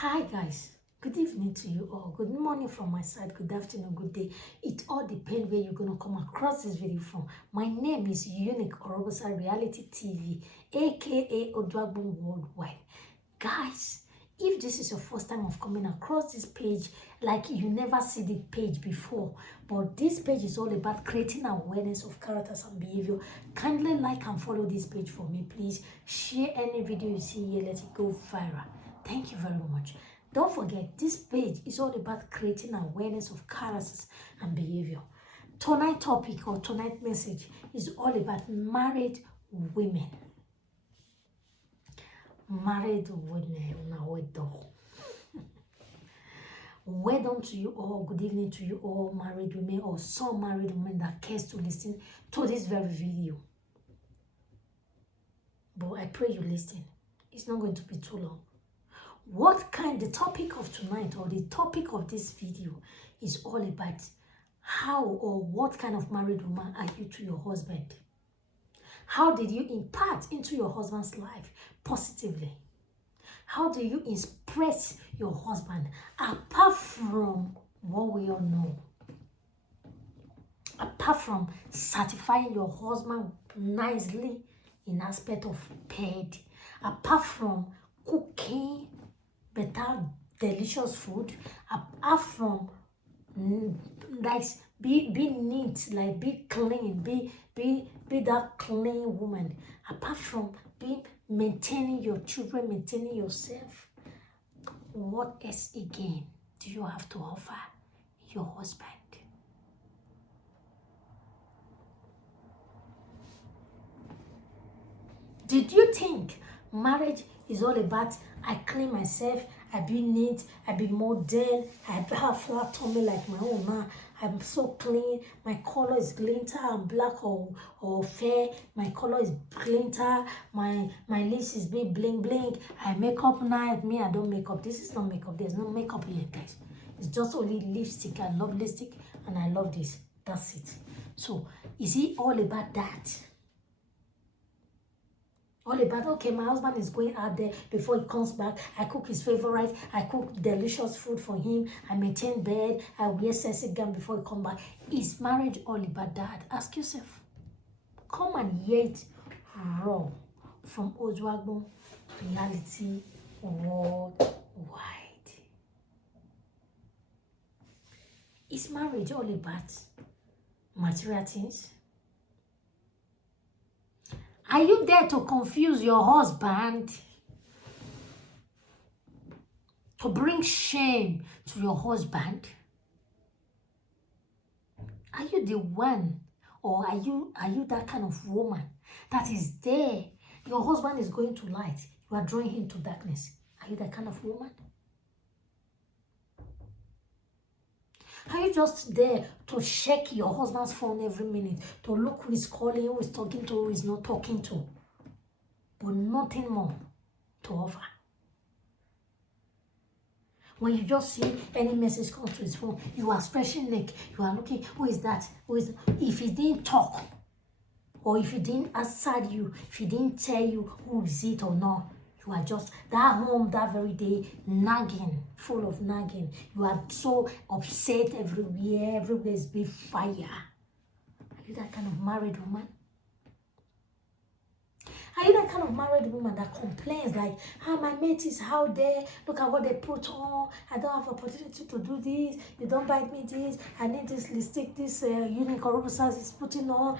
Hi guys, good evening to you all. Good morning from my side, good afternoon, good day. It all depends where you're going to come across this video from. My name is Unique Orobosa Reality TV, aka Odwagbon Worldwide. Guys, if this is your first time of coming across this page, like you never see the page before, but this page is all about creating awareness of characters and behavior, kindly like and follow this page for me, please. Share any video you see here, let it go viral. Thank you very much. Don't forget, this page is all about creating awareness of characters and behavior. Tonight's topic or tonight's message is all about married women. Married women. Well done to you all. Good evening to you all, married women or some married women that cares to listen to this very video. But I pray you listen. It's not going to be too long. The topic of tonight or the topic of this video is all about how or what kind of married woman are you to your husband? How did you impart into your husband's life positively? How do you impress your husband apart from what we all know? Apart from satisfying your husband nicely in aspect of bed, apart from cooking better delicious food, apart from like be neat, like be clean, be that clean woman, apart from be maintaining your children, maintaining yourself, what else again do you have to offer your husband? Did you think marriage is all about I clean myself, I be neat, I be modern, I have flat tummy like my own man, I'm so clean, my color is glinter, I'm black or fair, my color is glinter, my lips is big bling bling, I make up nice, me I don't make up. This is not makeup, there's no makeup here guys. It's just only lipstick. I love lipstick and I love this. That's it. So is it all about that? All about, okay, my husband is going out there, before he comes back, I cook his favorite, I cook delicious food for him, I maintain bed, I wear sexy gown before he come back. Is marriage all about that? Ask yourself. Come and hear it raw from Odwagbon Reality Worldwide. Is marriage all about material things? Are you there to confuse your husband? To bring shame to your husband? Are you the one, or are you that kind of woman that is there? Your husband is going to light. You are drawing him to darkness. Are you that kind of woman? Are you just there to check your husband's phone every minute, to look who is calling, who is talking to, who is not talking to, but nothing more to offer? When you just see any message come to his phone, you are stretching neck, you are looking, who is that? Who is? If he didn't talk, or if he didn't answer you, if he didn't tell you who is it or not, you are just that home that very day nagging, full of nagging. You are so upset everywhere is big fire. Are you that kind of married woman? Are you that kind of married woman that complains like, my mate is out there, look at what they put on, I don't have opportunity to do this, you don't buy me this, I need this lipstick, this Unique Orobosa is putting on,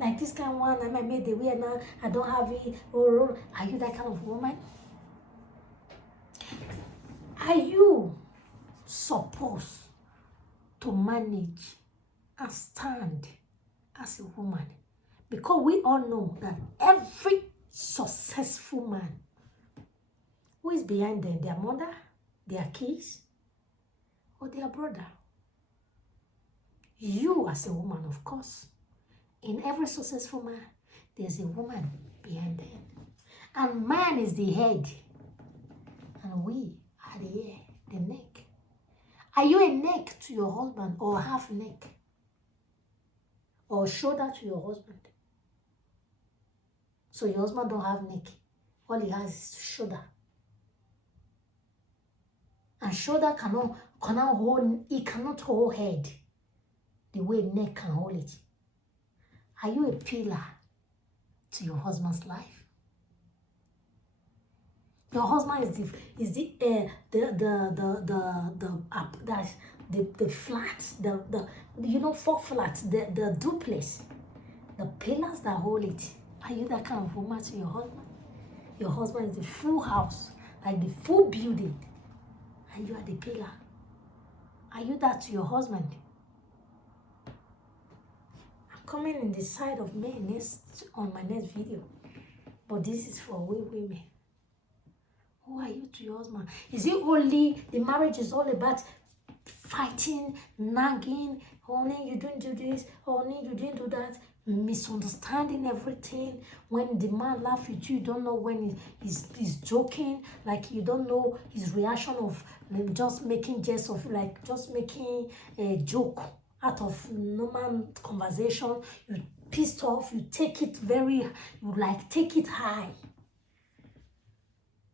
like this kind of one, and my mate they wear now, I don't have it. Are you that kind of woman? Are you supposed to manage and stand as a woman? Because we all know that every successful man, who is behind them? Their mother, their kids, or their brother? You as a woman, of course. In every successful man, there's a woman behind them. And man is the head. And we are the ear, the neck. Are you a neck to your husband, or half neck? Or shoulder to your husband? So your husband don't have neck. All he has is shoulder. And shoulder cannot hold, it cannot hold head the way neck can hold it. Are you a pillar to your husband's life? Your husband is the flat, the 4 flat, the duplex, the pillars that hold it. Are you that kind of woman to your husband? Your husband is the full house, like the full building, and you are the pillar. Are you that to your husband? I'm coming in the side of men on my next video, but this is for we women. Who are you to your husband? Is it only, the marriage is all about fighting, nagging, honey, you didn't do this, honey, you didn't do that, misunderstanding everything? When the man laughs at you, you don't know when he's joking, like you don't know his reaction of just making jest of, like just making a joke out of normal conversation. You pissed off, you take it take it high.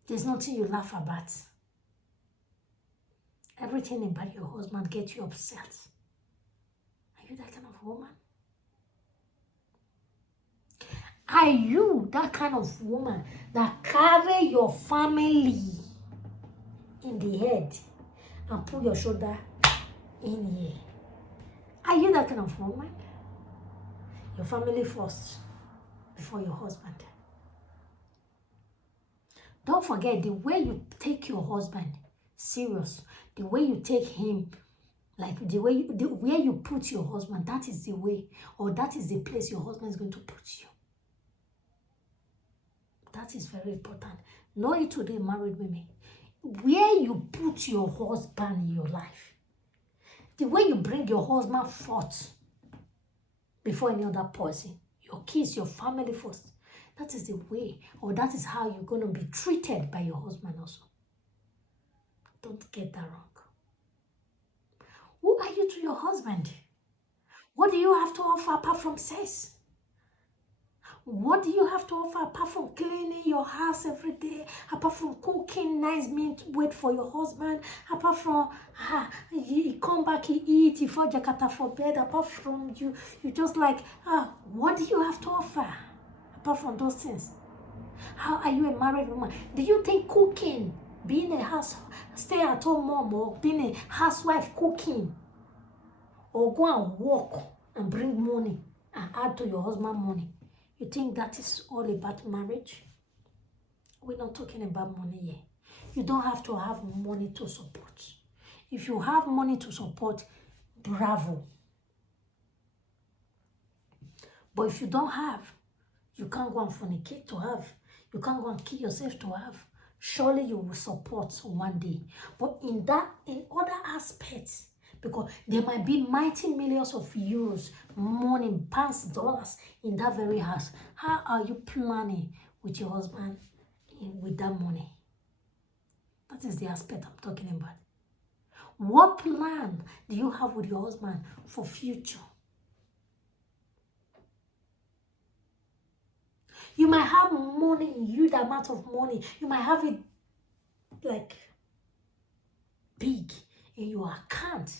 There's nothing you laugh about. Everything about your husband gets you upset. Are you that kind of woman? Are you that kind of woman that carry your family in the head and put your shoulder in here? Are you that kind of woman? Your family first before your husband. Don't forget, the way you take your husband serious, the way you take him, like where you put your husband, that is the way, or that is the place your husband is going to put you. That is very important. Know it today, married women. Where you put your husband in your life, the way you bring your husband forth before any other person, your kids, your family first. That is the way, or that is how you're going to be treated by your husband also. Don't get that wrong. Who are you to your husband? What do you have to offer apart from sex? What do you have to offer apart from cleaning your house every day? Apart from cooking nice meal to wait for your husband? Apart from he come back, he eat, he fall Jakarta for bed? Apart from you just like, what do you have to offer apart from those things? How are you a married woman? Do you think cooking, being a stay-at-home mom, or being a housewife cooking, or go and work and bring money and add to your husband's money, you think that is all about marriage? We're not talking about money here. You don't have to have money to support. If you have money to support, bravo. But if you don't have, you can't go and fornicate to have. You can't go and kill yourself to have. Surely you will support one day. But in other aspects, because there might be mighty millions of euros, money, pounds, dollars in that very house. How are you planning with your husband with that money? That is the aspect I'm talking about. What plan do you have with your husband for future? You might have money in huge amount of money. You might have it like big in your account,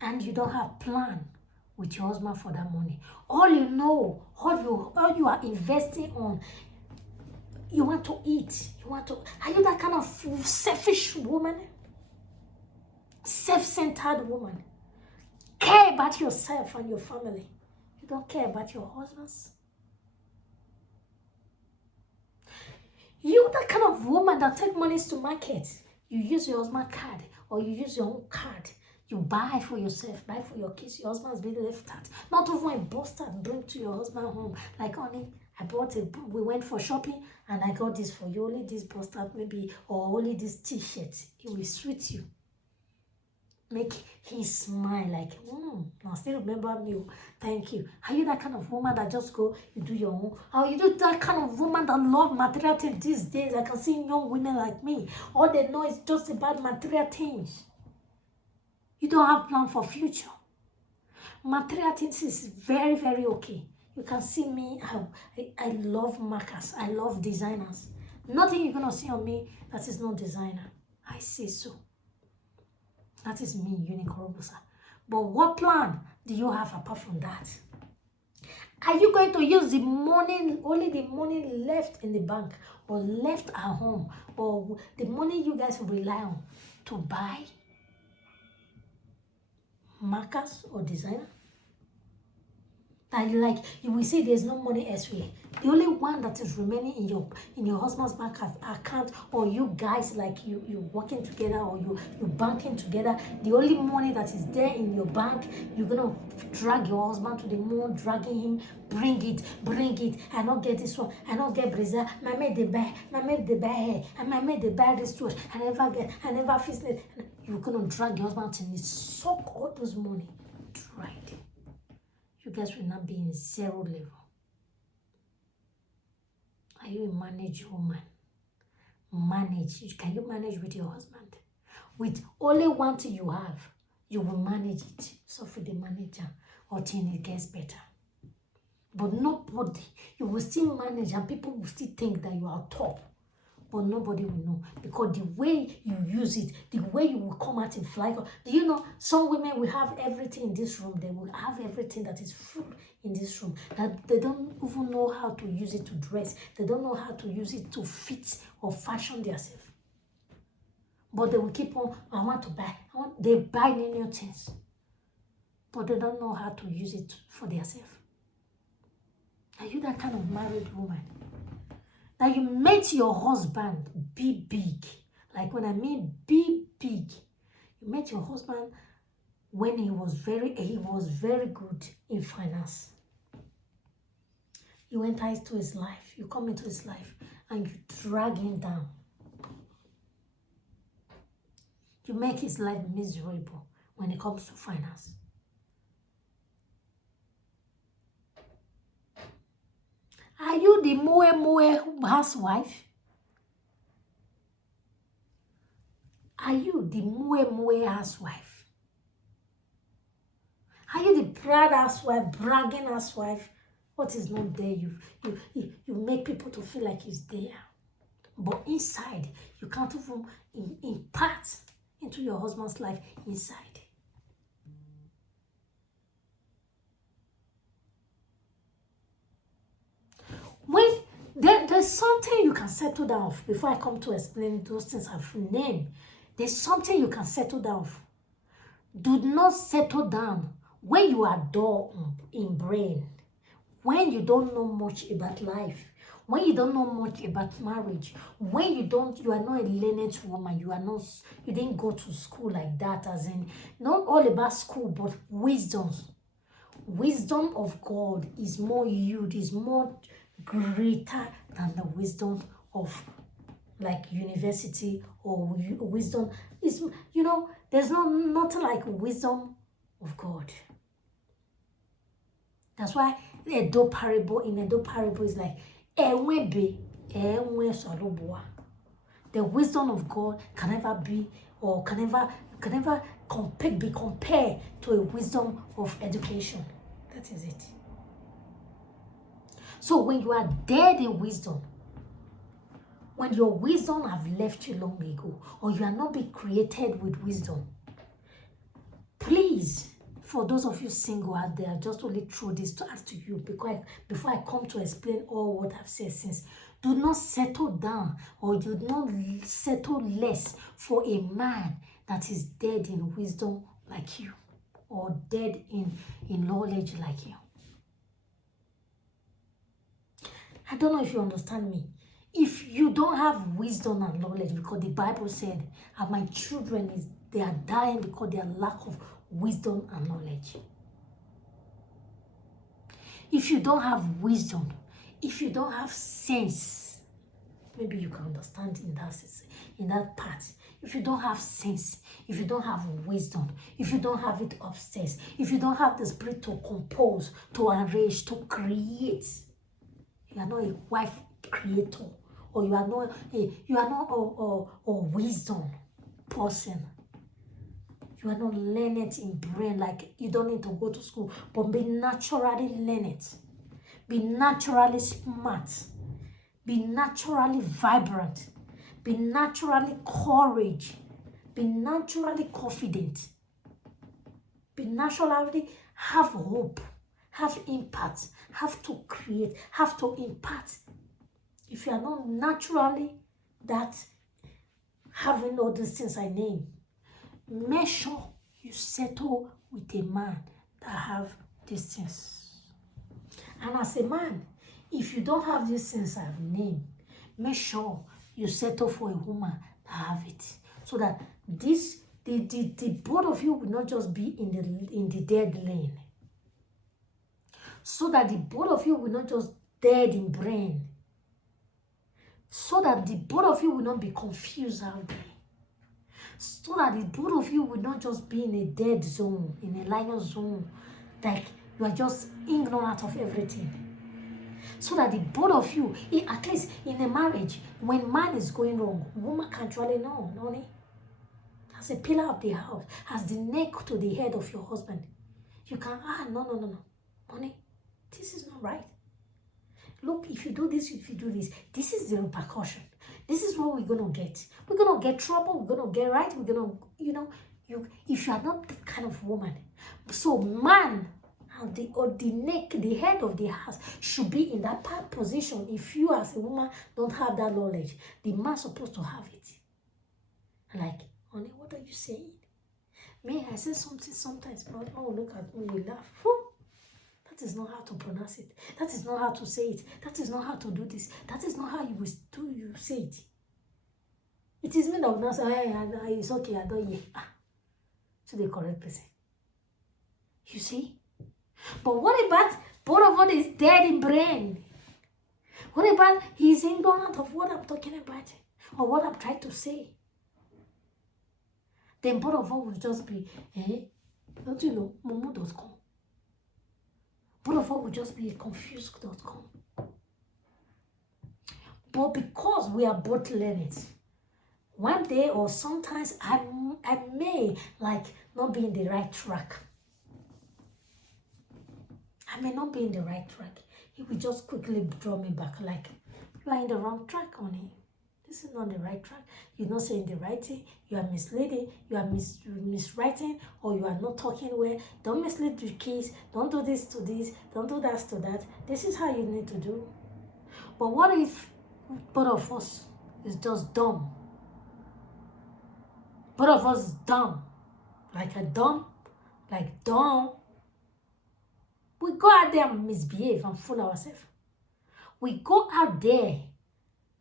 and you don't have plan with your husband for that money. All you know, all you are investing on, you want to eat. Are you that kind of selfish woman? Self-centered woman? Care about yourself and your family. You don't care about your husbands. You that kind of woman that take monies to market. You use your husband's card, or you use your own card. You buy for yourself, buy for your kids. Your husband's been left out. Not even a bastard bring to your husband home. Like, honey, we went for shopping and I got this for you. Only this bastard maybe, or only this t-shirt. It will suit you. Make him smile like, I still remember me. Thank you. Are you that kind of woman that just go, you do your own? Or you do that kind of woman that love material things these days? I can see young women like me. All they know is just about material things. You don't have plan for future. Material things is very, very okay. You can see me. I love markers. I love designers. Nothing you're gonna see on me that is not designer. I say so. That is me, Unique Robusa. But what plan do you have apart from that? Are you going to use the money, only the money left in the bank or left at home, or the money you guys rely on to buy markers or designer? That you will see there's no money elsewhere. The only one that is remaining in your husband's bank account, or you guys like you working together, or you banking together, the only money that is there in your bank, you're gonna drag your husband to the moon, dragging him, bring it. I not get this one, I not get Brazil, my made the buy hair, and my made the buy this watch, I never fix it. You're gonna drag your husband till he suck all those money. Right. You guys will not be in zero level. Are you a managed woman? Can you manage with your husband? With only one thing you have, you will manage it. So for the manager, until it gets better. But nobody, you will still manage, and people will still think that you are top. But nobody will know, because the way you use it, the way you will come out in fly. Do you know some women will have everything in this room? They will have everything that is full in this room, that they don't even know how to use it to dress. They don't know how to use it to fit or fashion themselves. But they will keep on, I want to buy. They buy new things. But they don't know how to use it for themselves. Are you that kind of married woman? That you made your husband be big. Like when I mean be big, you met your husband when he was very good in finance. You enter into his life, you come into his life, and you drag him down. You make his life miserable when it comes to finance. Are you the moe housewife? Are you the moe housewife? Are you the proud housewife, bragging housewife? What is not there, you make people to feel like it's there. But inside, you can't even impart into your husband's life inside. When there's something you can settle down before I come to explain those things I've named. There's something you can settle down. Do not settle down when you are dull in brain, when you don't know much about life, when you don't know much about marriage, when you are not a learned woman, you didn't go to school like that, as in not all about school, but wisdom. Wisdom of God is more huge, is more greater than the wisdom of like university or wisdom. Is there's nothing like wisdom of God. That's why Edo parable is like the wisdom of God can never be, or can never be compared to a wisdom of education. That is it. So when you are dead in wisdom, when your wisdom have left you long ago, or you are not being created with wisdom, please, for those of you single out there, just only throw this to ask to you, because before I come to explain all what I've said since, do not settle down, or do not settle less for a man that is dead in wisdom like you, or dead in knowledge like you. I don't know if you understand me. If you don't have wisdom and knowledge, because the Bible said, and my children they are dying because they are lack of wisdom and knowledge. If you don't have wisdom, if you don't have sense, maybe you can understand in that part. If you don't have sense, if you don't have wisdom, if you don't have it upstairs, if you don't have the spirit to compose, to arrange, to create, you are not a wife creator, or you are not a wisdom person. You are not learned in brain, like you don't need to go to school, but be naturally learned. Be naturally smart. Be naturally vibrant. Be naturally courage. Be naturally confident. Be naturally have hope. Have impact. Have to create. Have to impact. If you are not naturally that having all these things I name, make sure you settle with a man that have these things. And as a man, if you don't have these things I've named, make sure you settle for a woman that have it. So that the both of you will not just be in the dead lane. So that the both of you will not just dead in brain. So that the both of you will not be confused out there. So that the both of you will not just be in a dead zone, in a lion zone, like you are just ignorant of everything. So that the both of you, at least in a marriage, when man is going wrong, woman can actually know, honey. As a pillar of the house, as the neck to the head of your husband, you can, no, honey, this is not right. Look, if you do this, this is the repercussion. This is what we're going to get. We're going to get trouble. We're going to get right. We're going to, if you are not that kind of woman. So man, the neck, the head of the house should be in that position. If you as a woman don't have that knowledge, the man's supposed to have it. Like, honey, what are you saying? May I say something sometimes, but oh, look at me, you laugh. That is not how to pronounce it. That is not how to say it. That is not how to do this. That is not how you say it. It is me that will not say, it's okay, I don't hear. To the correct person. You see? But what about both of us is dead in brain? What about he's ignorant of what I'm talking about or what I'm trying to say? Then both of us will just be, don't you know, momo.com. Both of us will just be a confused.com. But because we are both learning, one day or sometimes I may like not be in the right track. I may not be in the right track. He will just quickly draw me back like, you are in the wrong track, honey. This is not the right track. You're not saying the right thing. You are misleading. You are miswriting, or you are not talking well. Don't mislead the kids. Don't do this to this. Don't do that to that. This is how you need to do. But what if both of us is just dumb? Both of us dumb. Like dumb. We go out there and misbehave and fool ourselves. We go out there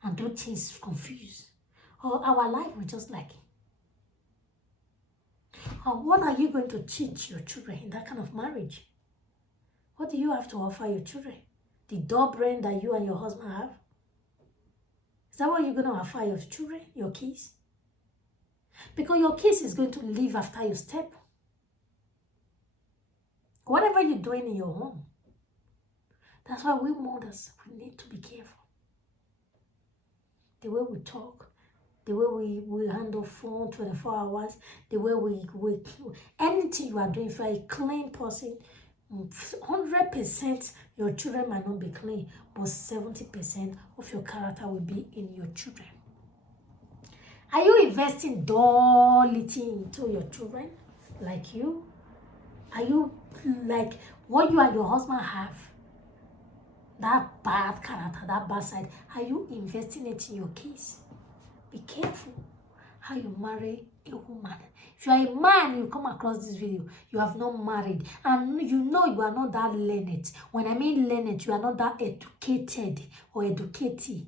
and do things confused. Or our life will just like it. Or what are you going to teach your children in that kind of marriage? What do you have to offer your children? The dull brain that you and your husband have? Is that what you're going to offer your children, your kids? Because your kids is going to live after your step. Whatever you're doing in your home. That's why we mothers, we need to be careful. The way we talk, the way we handle phone 24 hours, the way we anything you are doing, if you are a clean person, 100% your children might not be clean, but 70% of your character will be in your children. Are you investing dullity into your children like you? Are you like what you and your husband have? That bad character, that bad side, are you investing it in your kids? Be careful how you marry a woman. If you are a man, you come across this video, you have not married, and you know you are not that learned. When I mean learned, you are not that educated or educated.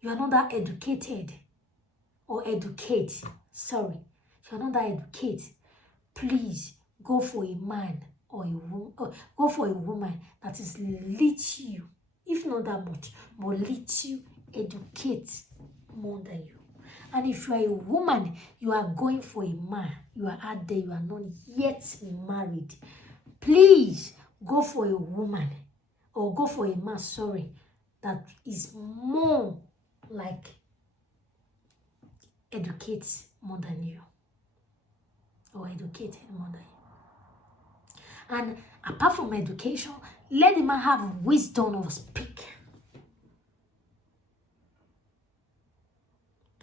You are not that educated or educate. Sorry, you are not that educated. Please go for a man or a woman. Go for a woman that is lit you, if not that much, but lit you, educate more than you. And if you are a woman, you are going for a man, you are out there, you are not yet married, please go for a woman or go for a man, sorry, that is more like educates more than you or educated more than you. And apart from education, let the man have wisdom of speak.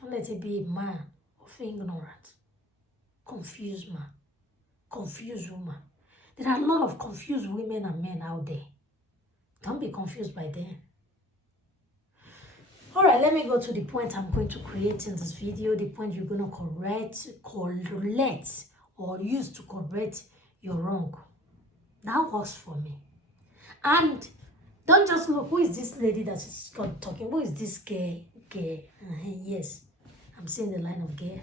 Don't let it be a man of ignorant, confused man, confused woman. There are a lot of confused women and men out there. Don't be confused by them. All right, let me go to the point I'm going to create in this video, the point you're going to correct or use to correct your wrong. That works for me. And don't just look, who is this lady that is talking? Who is this gay? Yes, I'm seeing the line of gay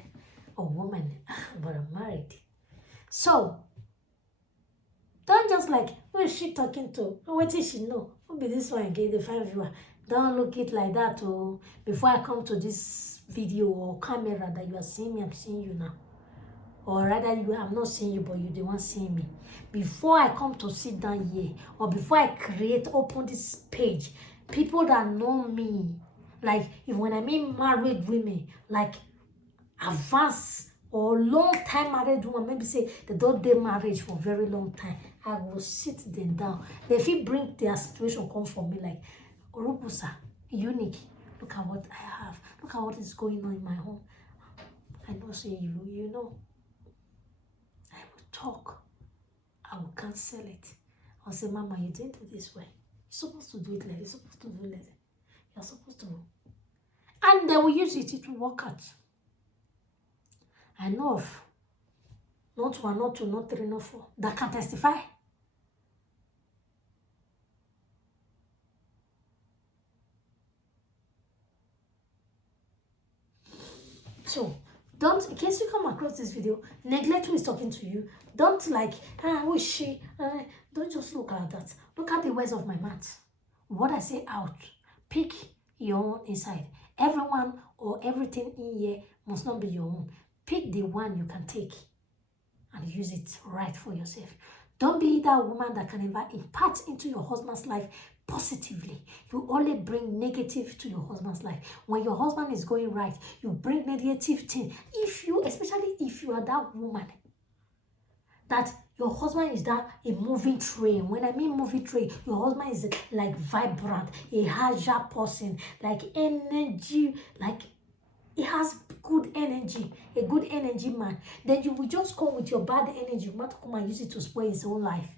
or woman, but I'm married. So, don't just like, who is she talking to? What is she know? Who be this one again, the 5 viewer? Don't look it like that. Oh, before I come to this video or camera that you are seeing me, I'm seeing you now. Or rather, I'm not seeing you, but you're the one seeing me. Before I come to sit down here, or before I open this page, people that know me, like if when I mean married women, like advanced or long time married woman, maybe say they don't do marriage for a very long time, I will sit them down. They feel bring their situation come for me like, Orobusa, unique. Look at what I have. Look at what is going on in my home. I know, say you know. I will talk. I will cancel it. I'll say, Mama, you didn't do this way. You're supposed to do it like this. You're supposed to do it like that. You're supposed to. And they will use it. It will work out. I know of not one, not two, not three, not four that can testify. So, don't, in case you come across this video, neglect who is talking to you. Don't like, who is she? Don't just look at that. Look at the words of my mouth. What I say out. Pick your own inside. Everyone or everything in here must not be your own. Pick the one you can take and use it right for yourself. Don't be that woman that can ever impart into your husband's life positively. You only bring negative to your husband's life. When your husband is going right, you bring negative thing. Especially if you are that woman, that your husband is that a moving train. When I mean moving train, your husband is like vibrant, a haja person, like energy, like he has good energy, a good energy man. Then you will just come with your bad energy. You want to come and use it to spoil his whole life.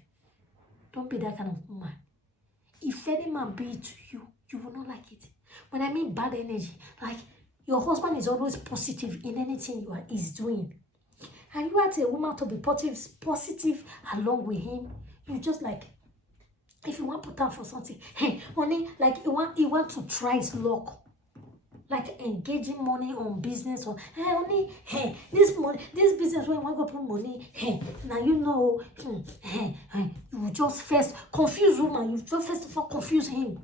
Don't be that kind of woman. If any man be it to you, you will not like it. When I mean bad energy, like your husband is always positive in anything he's doing. And you want a woman to be positive along with him. You just like, if you want to put down for something, hey, only like he want to try his luck. Like engaging money on business or this business when you want to put money, now you know, you just first confuse woman, you just first of all confuse him.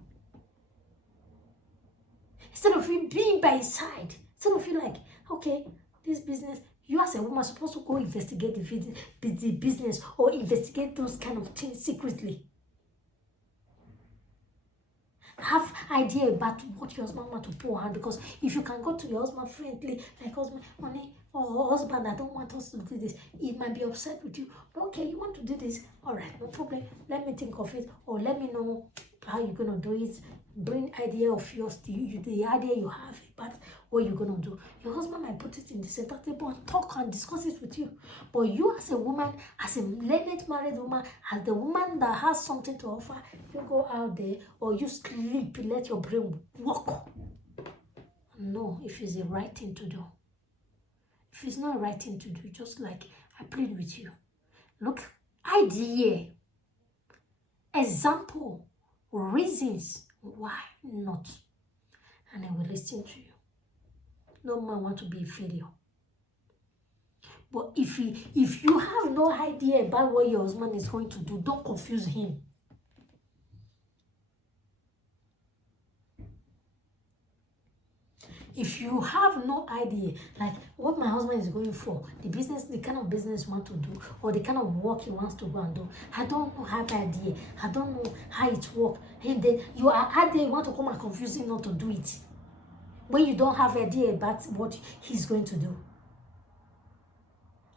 Instead of him being by his side, instead of you like, okay, this business, you as a woman are supposed to go investigate the business or investigate those kind of things secretly. Have idea about what your husband want to pour on, because if you can go to your husband friendly, like husband, money, or husband, I don't want us to do this, he might be upset with you. Okay, you want to do this, all right, no problem. Let me think of it, or let me know how you're gonna do it. Bring idea of yours, the idea you have about what you're gonna do. Your husband might put it in the center table and talk and discuss it with you. But you as a woman, as a late married woman, as the woman that has something to offer, you go out there or you sleep, let your brain work. No, if it's the right thing to do. If it's not the right thing to do, just like I plead with you. Look, idea, example, reasons why not, and I will listen to you. No man want to be a failure. But if you have no idea about what your husband is going to do, don't confuse him. If you have no idea, like what my husband is going for, the kind of business he wants to do, or the kind of work he wants to go and do, I don't have idea. I don't know how it works. And then you want to come and confuse him not to do it, when you don't have idea about what he's going to do.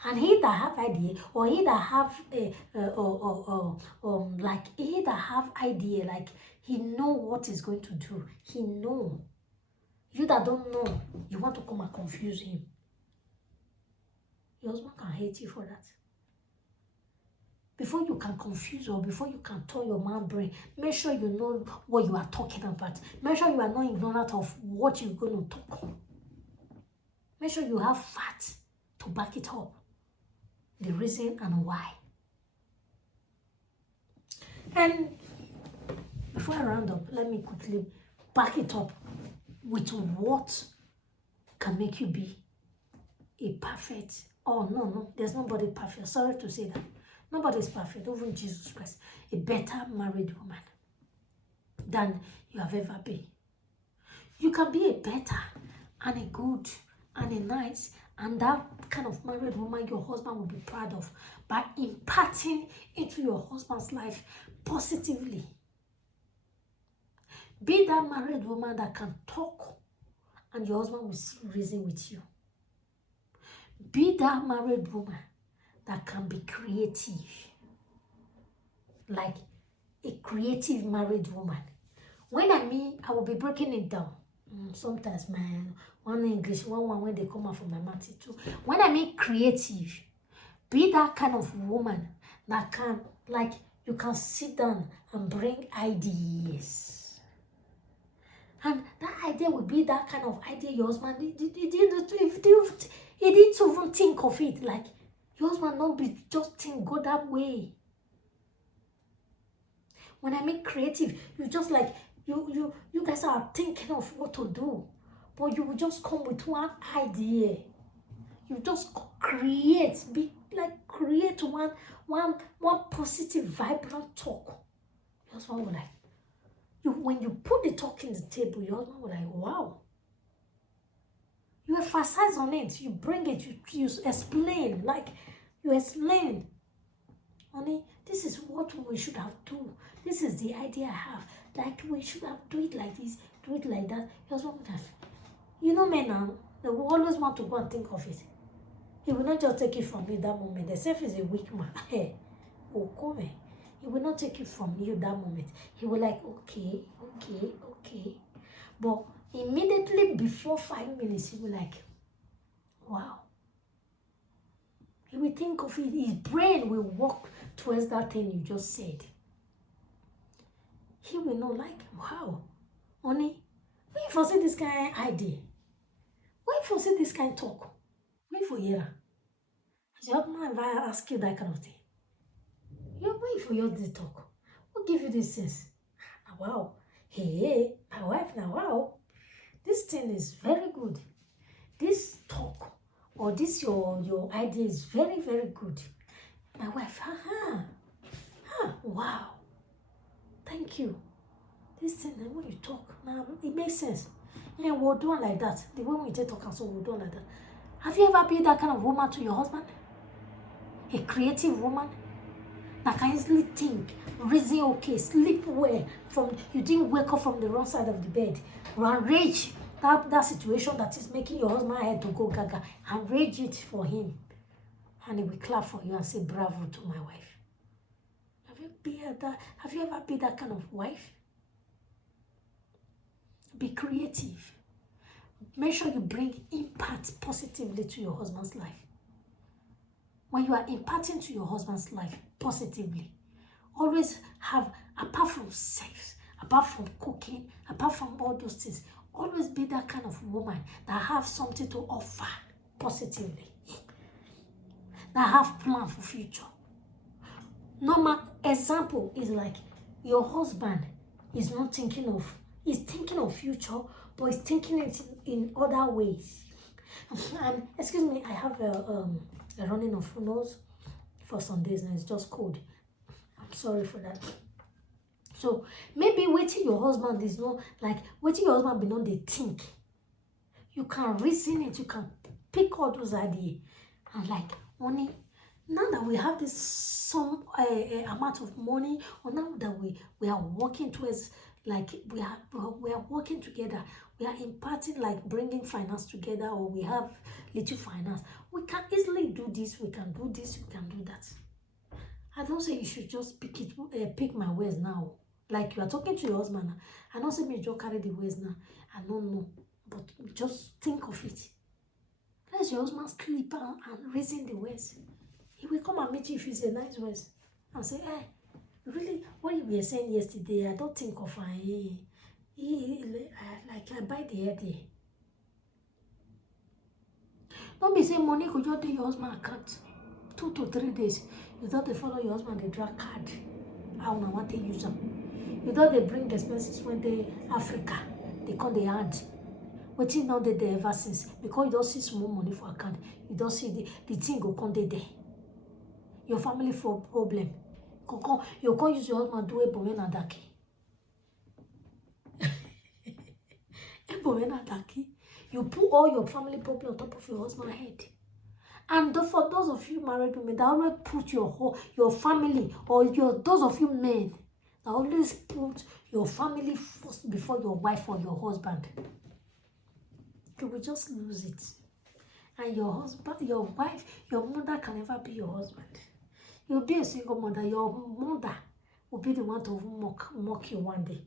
And he that have idea, or he that have he that have idea, like he know what he's going to do. He know. You that don't know, you want to come and confuse him. Your husband can hate you for that. Before you can confuse or before you can turn your man brain, make sure you know what you are talking about. Make sure you are not ignorant of what you're going to talk. Make sure you have facts to back it up. The reason and why. And before I round up, let me quickly back it up with what can make you be a perfect. Oh, no, there's nobody perfect. Sorry to say that. Nobody is perfect, even Jesus Christ. A better married woman than you have ever been. You can be a better and a good and a nice and that kind of married woman your husband will be proud of by imparting into your husband's life positively. Be that married woman that can talk and your husband will reason with you. Be that married woman that can be creative, like a creative married woman. When I mean, I will be breaking it down. Sometimes, man, one English, one when they come out from my mouth too. When I mean creative, be that kind of woman that can, like, you can sit down and bring ideas. And that idea will be that kind of idea your husband, he didn't even think of it. Like, your husband not be just think go that way. When I mean creative, you just like, you guys are thinking of what to do, but you will just come with one idea. You just create one positive, vibrant talk. Your husband will like, when you put the talk in the table, your husband will like, wow. You emphasize on it, you bring it, you explain, like you explain. Honey, this is what we should have do. This is the idea I have. Like, we should have do it like this, do it like that. Your husband would have, you know, men now, they will always want to go and think of it. He will not just take it from you that moment. The self is a weak man. Oh, come here. He will not take it from you that moment. He will like, okay. But immediately before 5 minutes, he will like, wow. He will think of it. His brain will walk towards that thing you just said. He will know like, wow, honey, when you foresee this kind of idea, when you foresee this kind of talk, when you for hear, as your husband if I ask you that kind of thing, you're waiting for your talk. What give you this sense? Now, wow, hey, my wife, now, wow, this thing is very good. This talk or this your idea is very, very good. My wife, wow, thank you. This thing, when you talk, now it makes sense. Yeah, we'll do it like that. The way we talk, so we'll do it like that. Have you ever been that kind of woman to your husband? A creative woman that can easily think, reason okay, sleep well. You didn't wake up from the wrong side of the bed. Arrange that situation that is making your husband head to go gaga. Arrange it for him. And he will clap for you and say bravo to my wife. Have you ever been that kind of wife? Be creative. Make sure you bring impact positively to your husband's life. When you are imparting to your husband's life positively, always have, apart from sex, apart from cooking, apart from all those things, always be that kind of woman that have something to offer positively, that have plan for future. Normal example is like your husband is not thinking of, he's thinking of future, but he's thinking it in other ways. And excuse me, I have a running of nose for some days now. It's just cold. I'm sorry for that. So maybe waiting your husband is not like waiting your husband be not they think. You can reason it, you can pick all those ideas and like, honey, now that we have this some amount of money, or now that we are working towards, like we are working together, we are imparting, like bringing finance together, or we have little finance, we can easily do this, we can do this, we can do that. I don't say you should just pick my words now. Like you are talking to your husband, I don't say me just carry the words now. I don't know, but just think of it. Let your husband sleep and reason the words. He will come and meet you if it's a nice words and say, really, what you were saying yesterday, I don't think of like I buy the head there. Don't be saying money could just do your husband account 2 to 3 days. You thought they follow your husband, they drag card. How now want to use them? You thought they bring the expenses when they Africa, they come the hand. Waiting now they there ever since because you don't see small money for account. You don't see the thing go come there. Your family for problem. You can't use your husband do a bowen adaki. A bowen adaki. You put all your family problem on top of your husband's head. And for those of you married women, that always put your family, or those of you men, that always put your family first before your wife or your husband. You will just lose it. And your husband, your wife, your mother can never be your husband. You'll be a single mother. Your mother will be the one to mock you one day.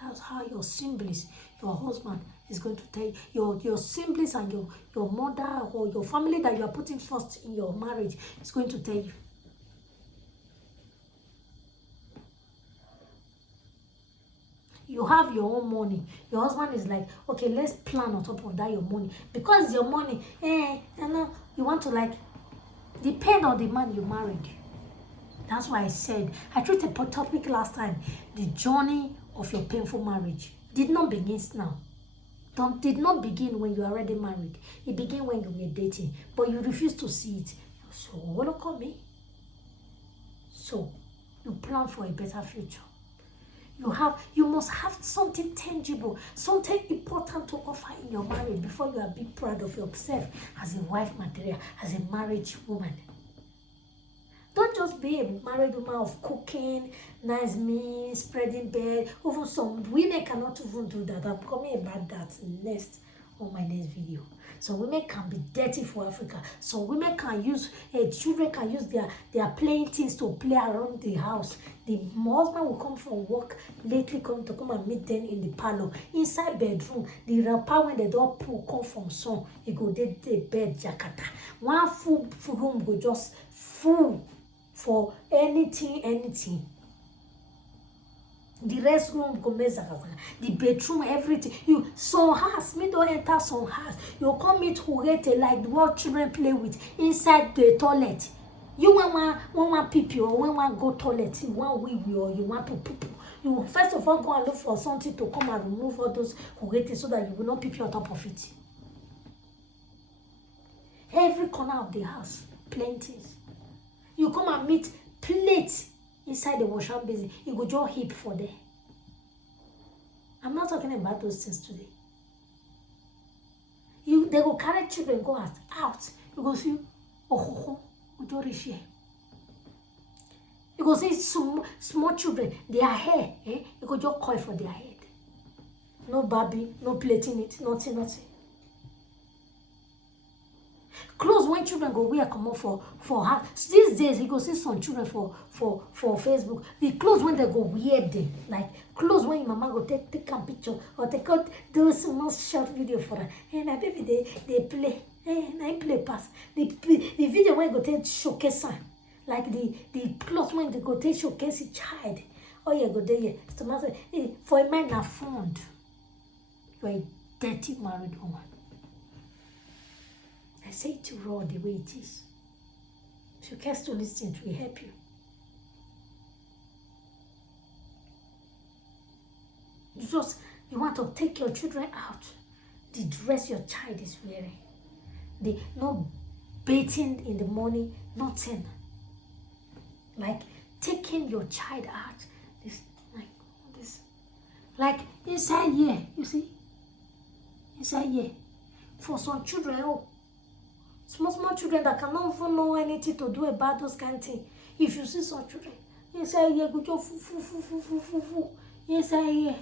That's how your siblings, your husband is going to tell you. Your siblings and your mother or your family that you are putting first in your marriage is going to tell you. You have your own money. Your husband is like, okay, let's plan on top of that your money. Because your money, you want to like depend on the man you married. That's why I said, I treated a topic last time. The journey of your painful marriage did not begin now. Did not begin when you are already married. It began when you were dating. But you refuse to see it. So, welcome me. So, you plan for a better future. You must have something tangible, something important to offer in your marriage before you are be proud of yourself as a wife material, as a marriage woman. Don't just be a married woman of cooking, nice meals, spreading bed. Even some women cannot even do that. I'm coming about that next on my next video. Some women can be dirty for Africa. Some women can use, children can use their playing things to play around the house. The husband will come from work lately come and meet them in the parlor. Inside bedroom, the wrapper when the door pull come from sun, it go the bed jackata. One full room go just full for anything. The restroom go the bedroom, everything. Some house, me don't enter some house. You come meet Hurete like what children play with inside the toilet. You want pee pee or when one go toilet, you want wee wee or you want to poo poo. You first of all go and look for something to come and remove all those Hurete so that you will not pee pee on top of it. Every corner of the house, plenty. You come and meet plates inside the washroom basin. You go just heap for there. I'm not talking about those things today. They go carry children go out. You go see you go see small children, their hair, you go just coil for their head. No baby, no plating it, nothing. Clothes when children go wear come up for her. These days, you go see some children for Facebook. The clothes when they go wear them, like clothes when your mama go take a picture or take out those small short video for her. And my baby they play. And I play pass. The video when go take showcase her. Like the clothes when they go take showcase a child. Oh yeah, go there. For a man na fond. You're a dirty married woman. I say it to raw the way it is. If you care to listen, it will help you. You want to take your children out. The dress your child is wearing. No bathing in the morning, nothing. Like taking your child out. This. Like inside here, you see? Inside here. For some children, small children that cannot even know anything to do about those kind of things. If you see some children, inside here, go fu. Inside here.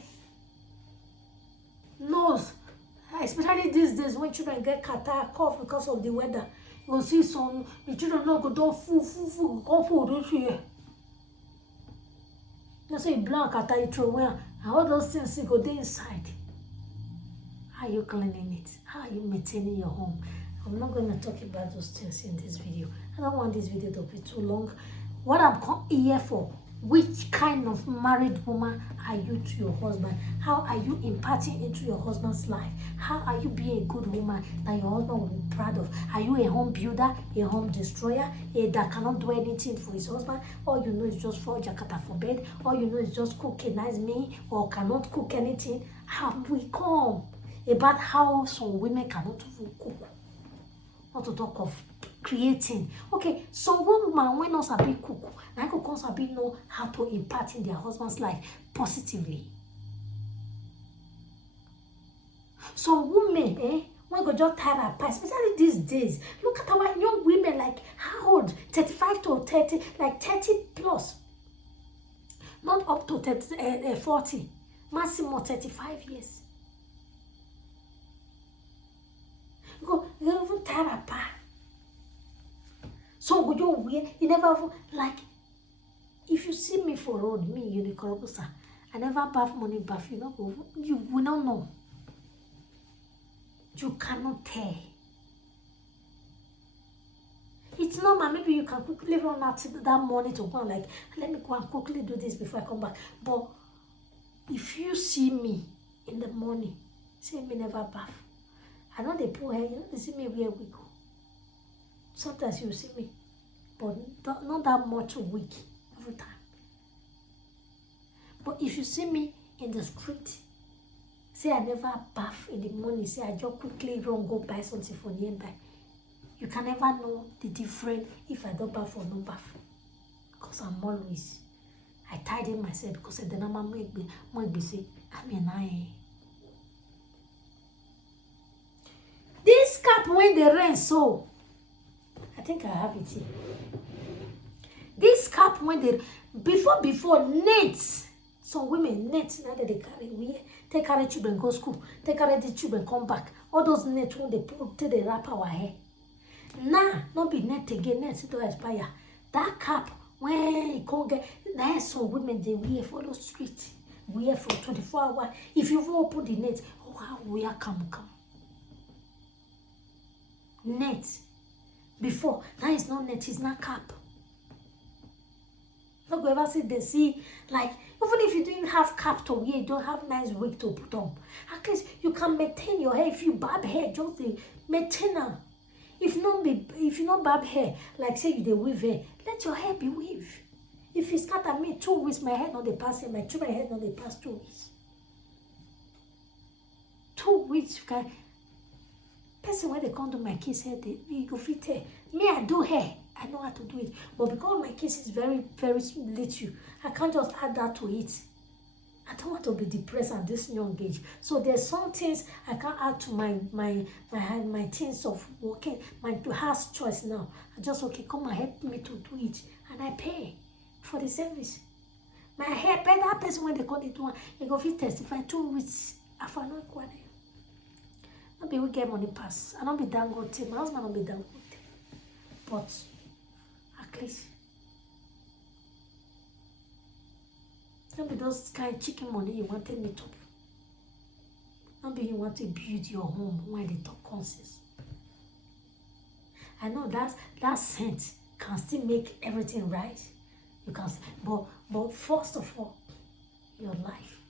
Nose. Especially these days when children get catarrh, cough because of the weather. You go see some, the children not go do full, go for this year. You say black at you throw away, and all those things you go there inside. How are you cleaning it? How are you maintaining your home? I'm not going to talk about those things in this video. I don't want this video to be too long. What I'm here for, which kind of married woman are you to your husband? How are you imparting into your husband's life? How are you being a good woman that your husband will be proud of? Are you a home builder, a home destroyer, that cannot do anything for his husband? All you know is just for Jakarta for bed. All you know is just cook a nice meal or cannot cook anything. Have we come about how some women cannot even cook? Not to talk of creating. Okay, so women when not sabi cook, now cook sabi know how to impart in their husband's life positively. Some women, when go just tie her pie, especially these days. Look at our young women, like how old? 35 to 30, like 30 plus. Not up to 30, 40, maximum 35 years. Go, you even tie her pie. So would you wear? You never like. If you see me for road, me Unique Orobosa, I never bath money bath. You know, you will not know. You cannot tell. It's normal. Maybe you can quickly run out that money to go and like, let me go and quickly do this before I come back. But if you see me in the morning, say me never bath. I know they poor hair, you know, they see me wear wig. Sometimes you see me, but not that much a week every time. But if you see me in the street, say I never bath in the morning, say I just quickly run, go buy something for nearby. You can never know the difference if I don't bath or no bath. Because I'm always, I tidy myself because the number might be say, I mean, this cap when the rain so, I think I have it here. This cap when the, before nets, some women nets now that they carry, we take carry children go school, take carry the children come back. All those nets when they put till they wrap our hair. Nah, not be net again, net to expire. That cap when you can't get, that's some women they wear for the street, wear for 24 hours. If you open the net, oh how we are come. Net. Before, that is not net, it's not cap. Not go ever see they see, like, even if you don't have cap to wear, you don't have nice wig to put on. At least you can maintain your hair. If you barb hair, just maintain her. If you not barb hair, like say you they weave hair, let your hair be weave. If you start at me 2 weeks, my hair not they pass in, my children hair not they pass 2 weeks. 2 weeks, you can. Person when they come to my kids hair, they go fit hair. Me, I do hair. I know how to do it. But because my kids is very, very little, I can't just add that to it. I don't want to be depressed at this young age. So there's some things I can add to my things of working, my house choice now. I just okay, come and help me to do it. And I pay for the service. My hair, pay that person when they call it one, they go fit testify 2 weeks after not quite. Not be we get money pass. I don't be Dangote. My husband don't be Dangote. But at least don't be those kind of chicken money you want to meet up. Don't be you want to build your home when they talk conscious. I know that scent can still make everything right. You can, but first of all, your life.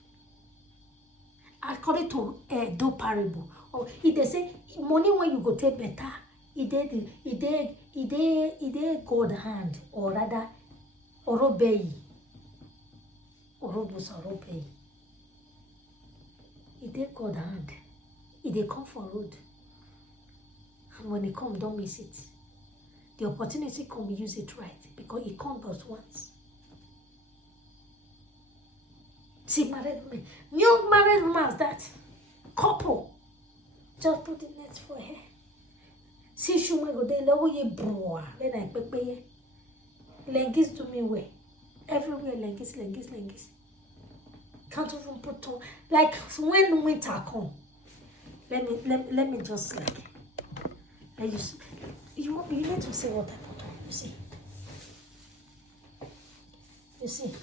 According to do parable, or if they say money when you go take better, it did God hand, or rather, or obey, or robust or obey. It did God hand. It they come for road, and when it come, don't miss it. The opportunity come, use it right, because it comes but once. See, married women, new married women, that couple, just put the net for her. See, she may go there, level ye bro, then I pay. Lengis do me way. Everywhere, lengis. Can't even put on, like when winter come. Let me just like, you need to see what I put on. You see. You see.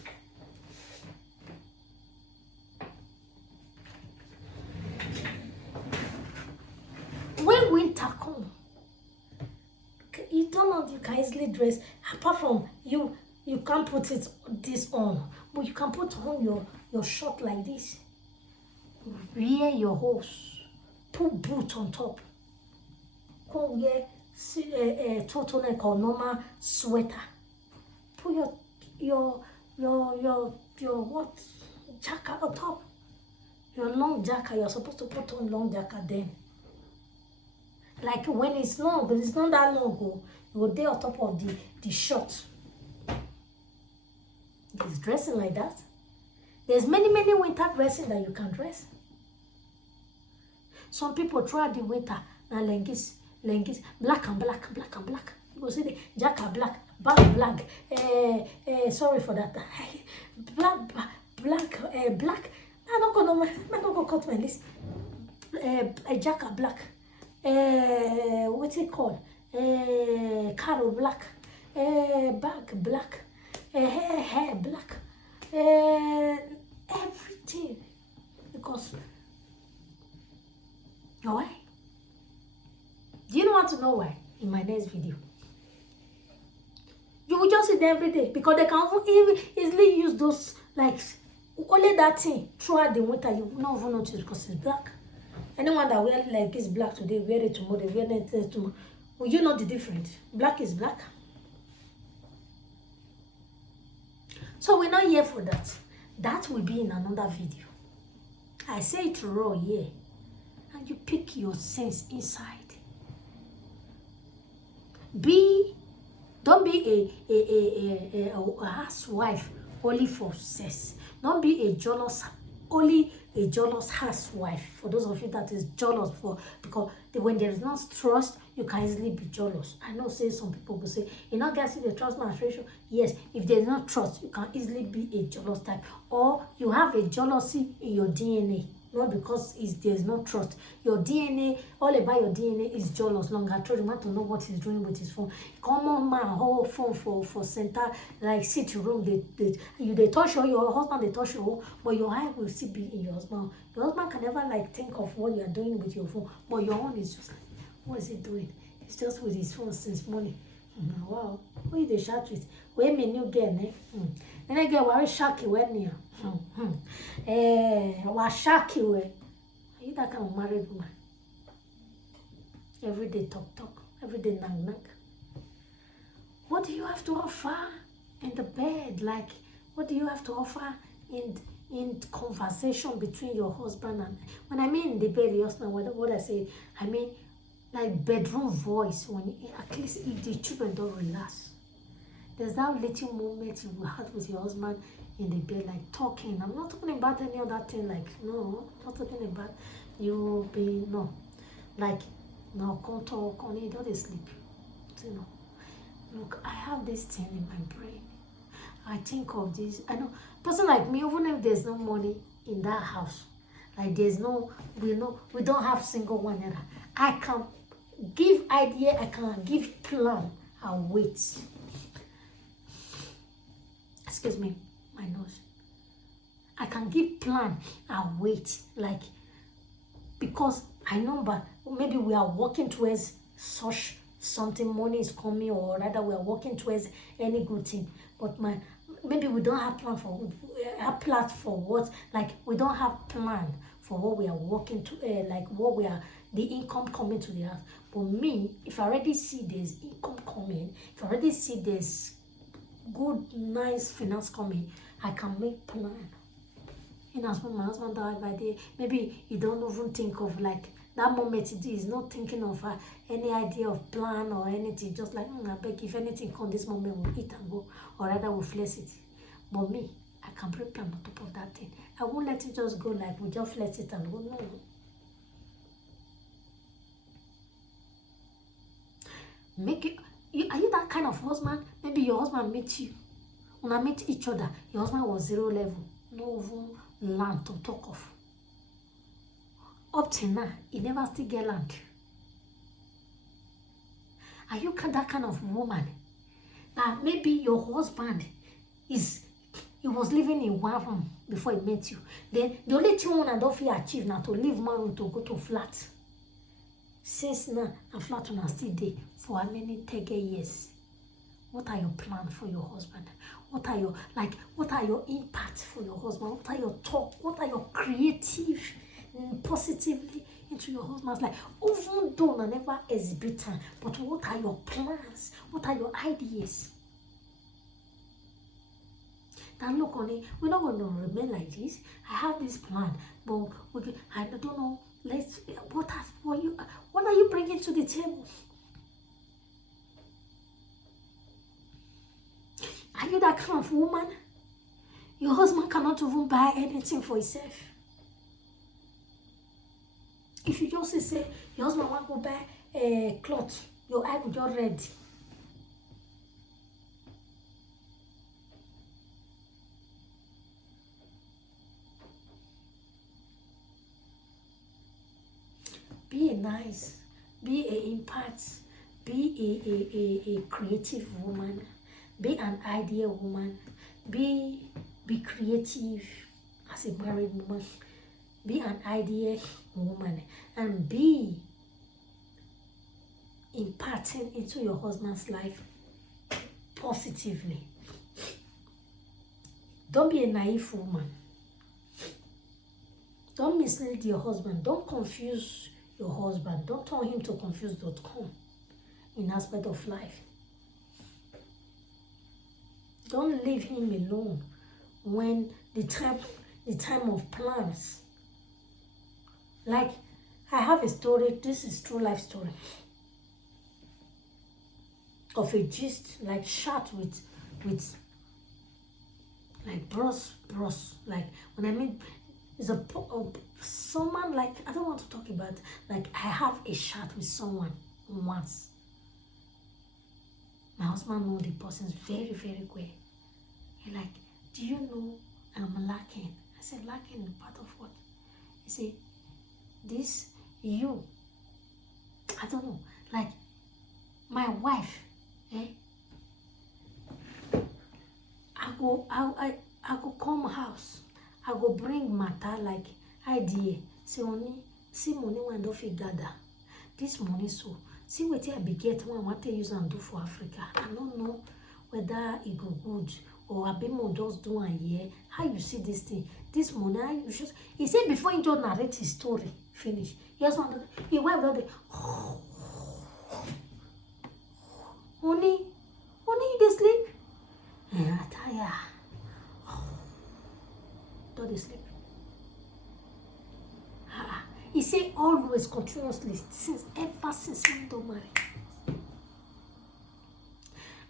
When winter comes, you don't know you can easily dress. Apart from you can't put this on, but you can put on your short like this. Wear your hose. Put boot on top. Come wear turtleneck or normal sweater. Put your what jacket on top. Your long jacket. You're supposed to put on long jacket then. Like when it's long, but it's not that long, you go there on top of the short. It's dressing like that. There's many winter dressing that you can dress. Some people throughout the winter now leggings, black and black. You go see the jacket black, bag black. Sorry for that. black. I'm not gonna cut my list. A jacket black. What's it called? Caro black, bag black, hair black, everything. Because why? Do you want to know why? In my next video, you will just see them every day because they can easily use those like only that thing throughout the winter. You will not even notice because it's black. Anyone that wear like this black today, wear it tomorrow, they wear it tomorrow. Will you know the difference? Black is black. So we're not here for that. That will be in another video. I say it raw here. And you pick your sense inside. Don't be a housewife only for sex. Don't be only a jealous housewife. For those of you that is jealous because when there is no trust, you can easily be jealous. I know say some people will say, you know guys, the trust match ratio. Yes, if there's no trust, you can easily be a jealous type. Or you have a jealousy in your DNA. Not because there's no trust. Your DNA, all about your DNA is jealous. Longer you want to know what he's doing with his phone. Common man, whole phone for center, like sitting room. They touch your husband, they touch your, but your eye will still be in your husband. Your husband can never like think of what you are doing with your phone, but your own is just like, what is he doing? He's just with his phone since morning. Wow, who is the shout with? Where me new girl, eh? Then I get very shocky when you. Was shocky way. Are you that kind of married woman? Every day talk, every day nag. What do you have to offer in the bed? Like, what do you have to offer in conversation between your husband and? When I mean in the bed, you know what I say. I mean like bedroom voice. When at least if the children don't relax, there's that little moment you will have with your husband in the bed, like talking. I'm not talking about any other thing, like, no, I'm not talking about you being, no. Like, no, can't talk, honey, don't sleep. You know, look, I have this thing in my brain. I think of this. I know, person like me, even if there's no money in that house, like there's no, we don't have single one either. I can give idea, I can give plan and wait. Excuse me, my nose. I can give plan and wait, like, because I know, but maybe we are working towards such something, money is coming, or rather we are working towards any good thing. But maybe we don't have plan for what, like we don't have plan for what we are working to, like what we are, the income coming to the house. But me, if I already see there's income coming, if I already see there's good, nice finance coming, I can make plan. In as my husband died by day, maybe you don't even think of like that moment. He is not thinking of any idea of plan or anything. Just like I beg, if anything come this moment, we'll eat and go, or rather we'll flex it. But me, I can bring plan on top of that thing. I won't let it just go like we just flex it and go. No. Make it. Are you that kind of husband? Maybe your husband meets you. When I meet each other, your husband was 0 level. No even land to talk of. Up till now, he never still get land. Are you that kind of woman? That maybe your husband he was living in one room before he met you. Then the only thing one don't feel achieve now to leave one room to go to flat. Since now, a flat one still there for how many 30 years? What are your plans for your husband? What are your impacts for your husband? What are your talk? What are your creative positively into your husband's life? Even though I never exhibit time, but what are your plans? What are your ideas? Now look, honey, we're not going to remain like this. I have this plan, but I don't know. What are you bringing to the table? Are you that kind of woman? Your husband cannot even buy anything for himself. If you just say your husband want to buy a cloth, your eye will just red. Be a nice, be a impact, be a creative woman, be an idea woman, be creative as a married woman, be an idea woman, and be imparting into your husband's life positively. Don't be a naive woman. Don't mislead your husband. Don't confuse your husband. Don't turn him to confused.com in aspect of life. Don't leave him alone when the time of plans. Like, I have a story, this is true life story, of a gist, like chat with like bros, like when I mean it's someone, like I don't want to talk about, like I have a chat with someone once. My husband knows the person very, very well. He like, do you know I'm lacking? I said, lacking in part of what? He said, this, you, I don't know, like my wife, I go come house, I go bring matter like idea, say only, see money when don't fit gather, this money so, see what I be get one what they use and do for Africa. I don't know whether it go good or a bit more just do a year. How you see this thing? This money, how you just, he said before he just narrate his story, finish. He just wanted, he went down there, honey, you dey sleep? I tire. Don't dey sleep. He say always, continuously, ever since we don't marry.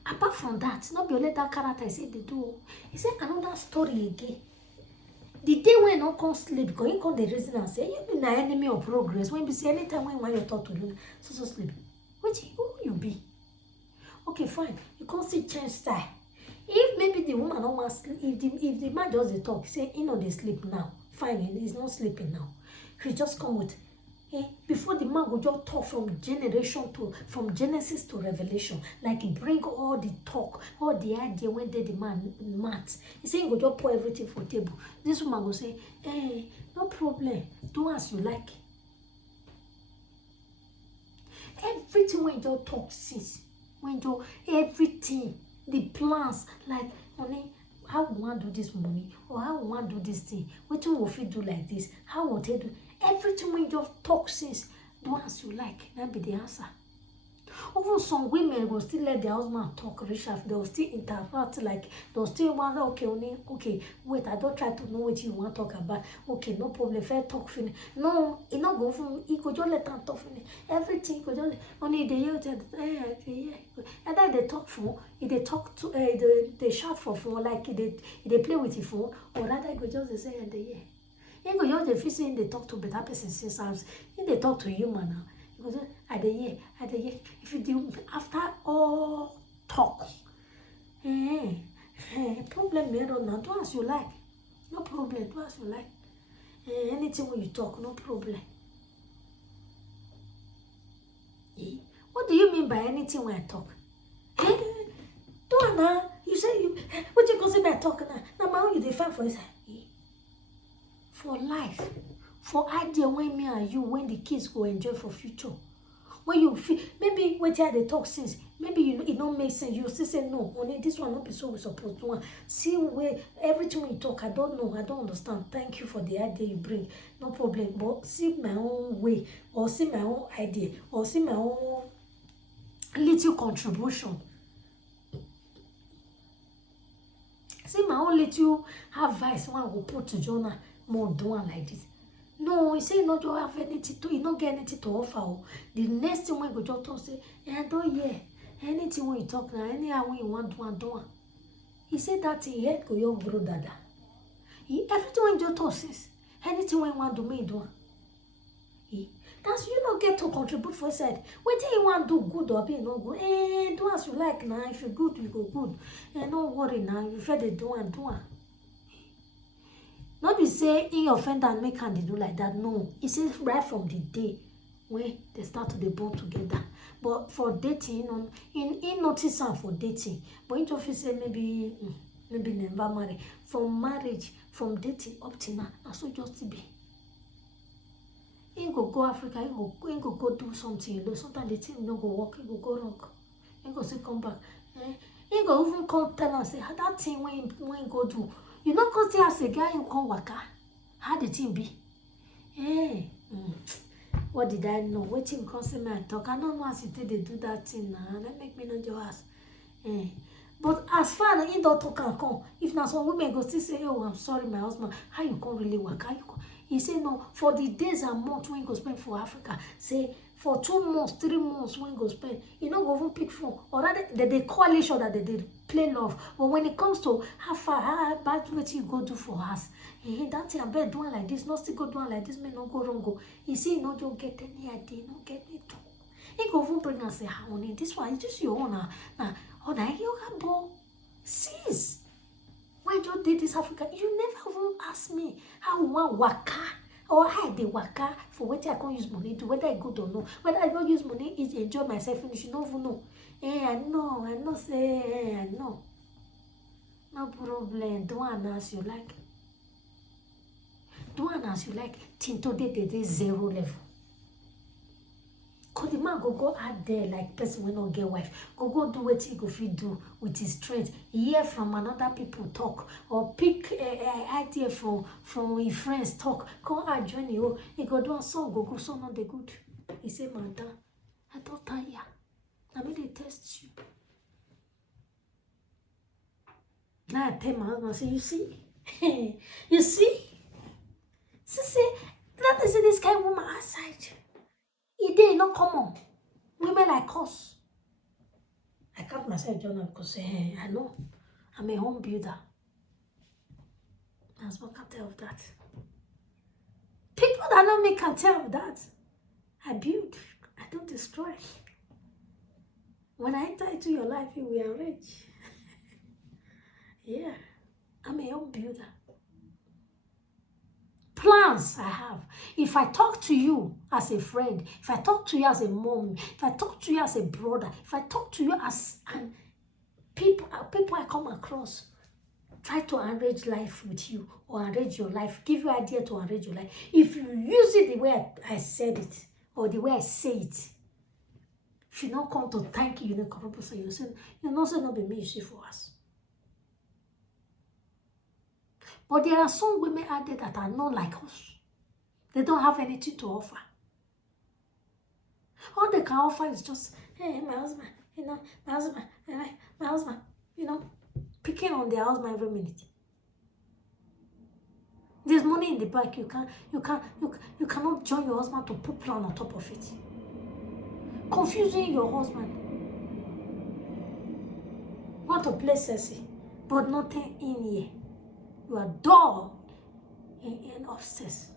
Apart from that, not be only that character, he said they do. He said another story again. The day when I can't sleep, because he called the reason and say, you be an enemy of progress. When you say anytime when you talk to do, so sleep. Who you be? Okay, fine. You can't see change style. If maybe the woman don't want sleep, if the man does the talk, say they sleep now. Fine, he's not sleeping now. He just come with, before the man will just talk from Genesis to Revelation, like he bring all the talk, all the idea when the man mad. He say he go just pour everything for table. This woman will say, no problem, do as you like. Everything when you talk since, when you everything, the plans, like honey, how we want to do this money, or how we want to do this thing, what will we do like this, how will they do everything when you talk since, do as you like, that be the answer. Even some women will still let their husband talk rich after, they'll still interact, like they'll still want, okay, wait, I don't try to know what you want to talk about. Okay, no problem, fair talk finish. No, it not go from, he could just let them talk finish. Everything could just only they either they talk for, if they talk to they shout for phone, like they play with the phone, or rather they could just say and they you go just the feel saying they talk to better person since times. If they talk to human now, you go just at the year. If you do after all talk, problem me don't know. Do as you like, no problem. Do as you like. Anything when you talk, no problem. What do you mean by anything when I talk? Eh? Do I now? You say you what you consider I talk now? Now my own you define for inside. For life. For idea when me and you when the kids go enjoy for future. When you feel maybe when they talk since maybe you it don't make sense. You still say no, only this one not be so we supposed to want. See where everything when you talk, I don't know, I don't understand. Thank you for the idea you bring. No problem. But see my own way, or see my own idea, or see my own little contribution. See my own little advice one will put to Jonah more doing like this. No, he say no don't have anything to, he not get anything to offer. The next thing when go just talk say, I don't hear anything when you talk now, anyhow when you want do. He said that he head go your grow dada. He everything when you talk says, anything when you want do me do. That's you not get to contribute for side. Whether you want to do good or be no good, do as you like now. If you good, you go good. Don't worry now. You fed the do and do. Not be say in offend and make and they do like that. No, it says right from the day when they start to be born together. But for dating, in notice and for dating. But in just say maybe never marry. From marriage, from dating up to now, that's so just to be. He go Africa, he go do something, you know. Sometimes the thing no go work, he go wrong. He go say come back. He go even come tell and say that thing when he go do. You know cause he as a guy you come waka. How the thing be? What did I know? Waiting come say my talk. I don't know as they do that thing now. That make me not just ask. But as far as he don't talk and come, if now some women go still say, oh, I'm sorry, my husband, how you can't really work? How you come? He say no, for the days and months when you go spend for Africa, say for 2 months, 3 months when you go spend, you know go even pick phone. Or rather they call each other, they play love. But when it comes to how far, how bad what you go do for us, that thing I bet doing like this, not still go doing like this, may not go wrong. Go. You see, no don't get any idea, no get it. He go even bring and say, honey, this one is just your own now. Oh, now you can ball. Sis. When you did this Africa, you never even ask me how one waka or how they waka for whether I can use money to whether I good or no. Whether I don't use money is enjoy myself finish. You don't even know. I know, say, I know. No problem. Do one as you like. Do one as you like. Till today, they 0 level. Cause the man go out there like person will not get wife. Go do what he go fit do with his strength. Hear from another people talk or pick idea from his friends talk. Come out join you. He go do a song. Go song not the good. He say, madam, I don't tire. I mean they test you. Now I tell my husband, I say, you see, you see, say that is this kind of woman outside. It did not come on. Women like us. I can't myself Jonah because I know I'm a home builder. That's what can tell of that. People that know me can tell of that. I build. I don't destroy. When I enter into your life, you will enrich. Yeah. I'm a home builder. Plans I have. If I talk to you as a friend, if I talk to you as a mom, if I talk to you as a brother, if I talk to you as people I come across, try to arrange life with you or arrange your life, give you idea to arrange your life. If you use it the way I said it or the way I say it, if you don't come to thank you, you know, you know, so not be me, you see for us. But there are some women out there that are not like us. They don't have anything to offer. All they can offer is just, hey, my husband, you know, my husband, you know, picking on their husband every minute. There's money in the bank. You cannot join your husband to put plan on top of it. Confusing your husband. Want to play sexy, but nothing in here. You are dull and upstairs.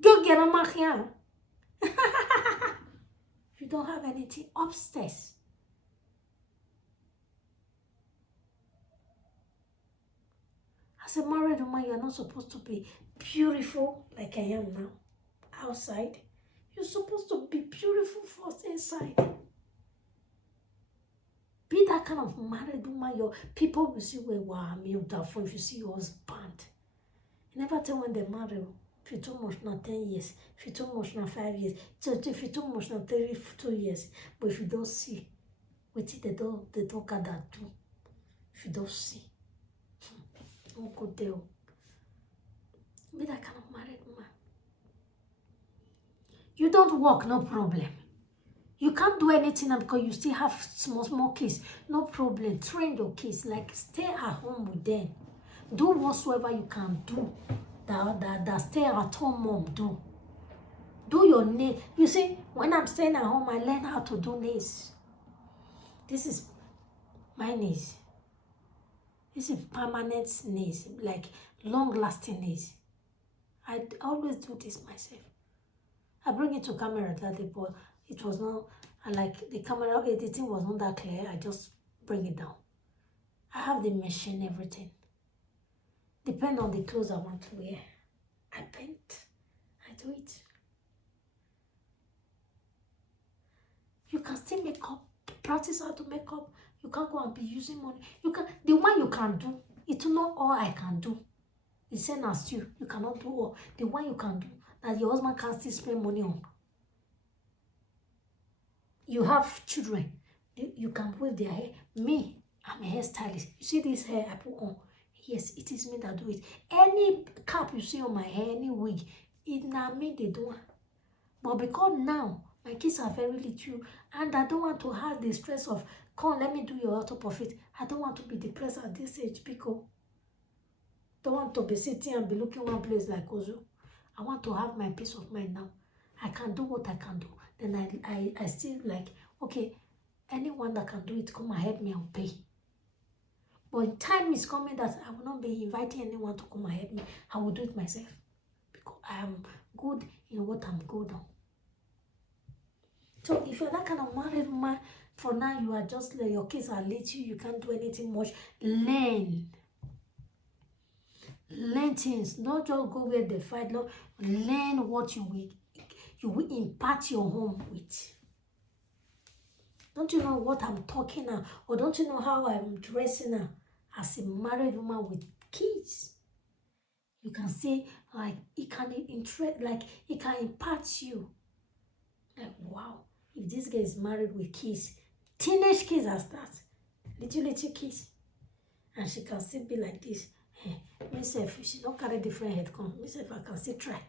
Go get a machian. You don't have anything upstairs. As a married woman, you are not supposed to be beautiful like I am now. Outside, You're supposed to be beautiful first inside. Be that kind of married woman. Your people will see where wow, I'm your for if you see your husband. You never tell when they marry. If you too much now 10 years, if you too much now 5 years, so if you too much now 2 years. But if you don't see, wait till they don't gather too. If you don't see, don't go there. Be that kind of married woman. You don't work, no problem. You can't do anything now because you still have small kids. No problem. Train your kids. Like, stay at home with them. Do whatsoever you can do. That stay at home mom do. Do your nails. You see, when I'm staying at home, I learn how to do nails. This is my nails. This is permanent nails, like long-lasting nails. I always do this myself. I bring it to camera that day, but it was not, like the camera editing was not that clear. I just bring it down. I have the machine, everything. Depend on the clothes I want to wear. I paint. I do it. You can still make up. Practice how to make up. You can't go and be using money. You can. The one you can do, it's not all I can do. The same as you. You cannot do all. The one you can do, that your husband can still spend money on. You have children. You can weave their hair. Me, I'm a hairstylist. You see this hair I put on? Yes, it is me that do it. Any cap you see on my hair, any wig, it's not me they do. But because now, my kids are very little, and I don't want to have the stress of, come, let me do your auto profit. I don't want to be depressed at this age because I don't want to be sitting and be looking one place like Ozu. I want to have my peace of mind now. I can do what I can do. Then I still like, okay, anyone that can do it, come and help me and pay. But time is coming that I will not be inviting anyone to come and help me. I will do it myself. Because I am good in what I'm good on. So if you're that kind of married woman, for now you are just like, your kids are little, you can't do anything much. Learn. Learn things. Not just go where they fight. No. Learn what you will impart your home with. Don't you know what I'm talking now? Or don't you know how I'm dressing now? As a married woman with kids. You can say, like, it can impart you. Like, wow, if this girl is married with kids, teenage kids as that, little kids, and she can still be like this. Hey, myself, she don't carry different head come. Myself, I can still try.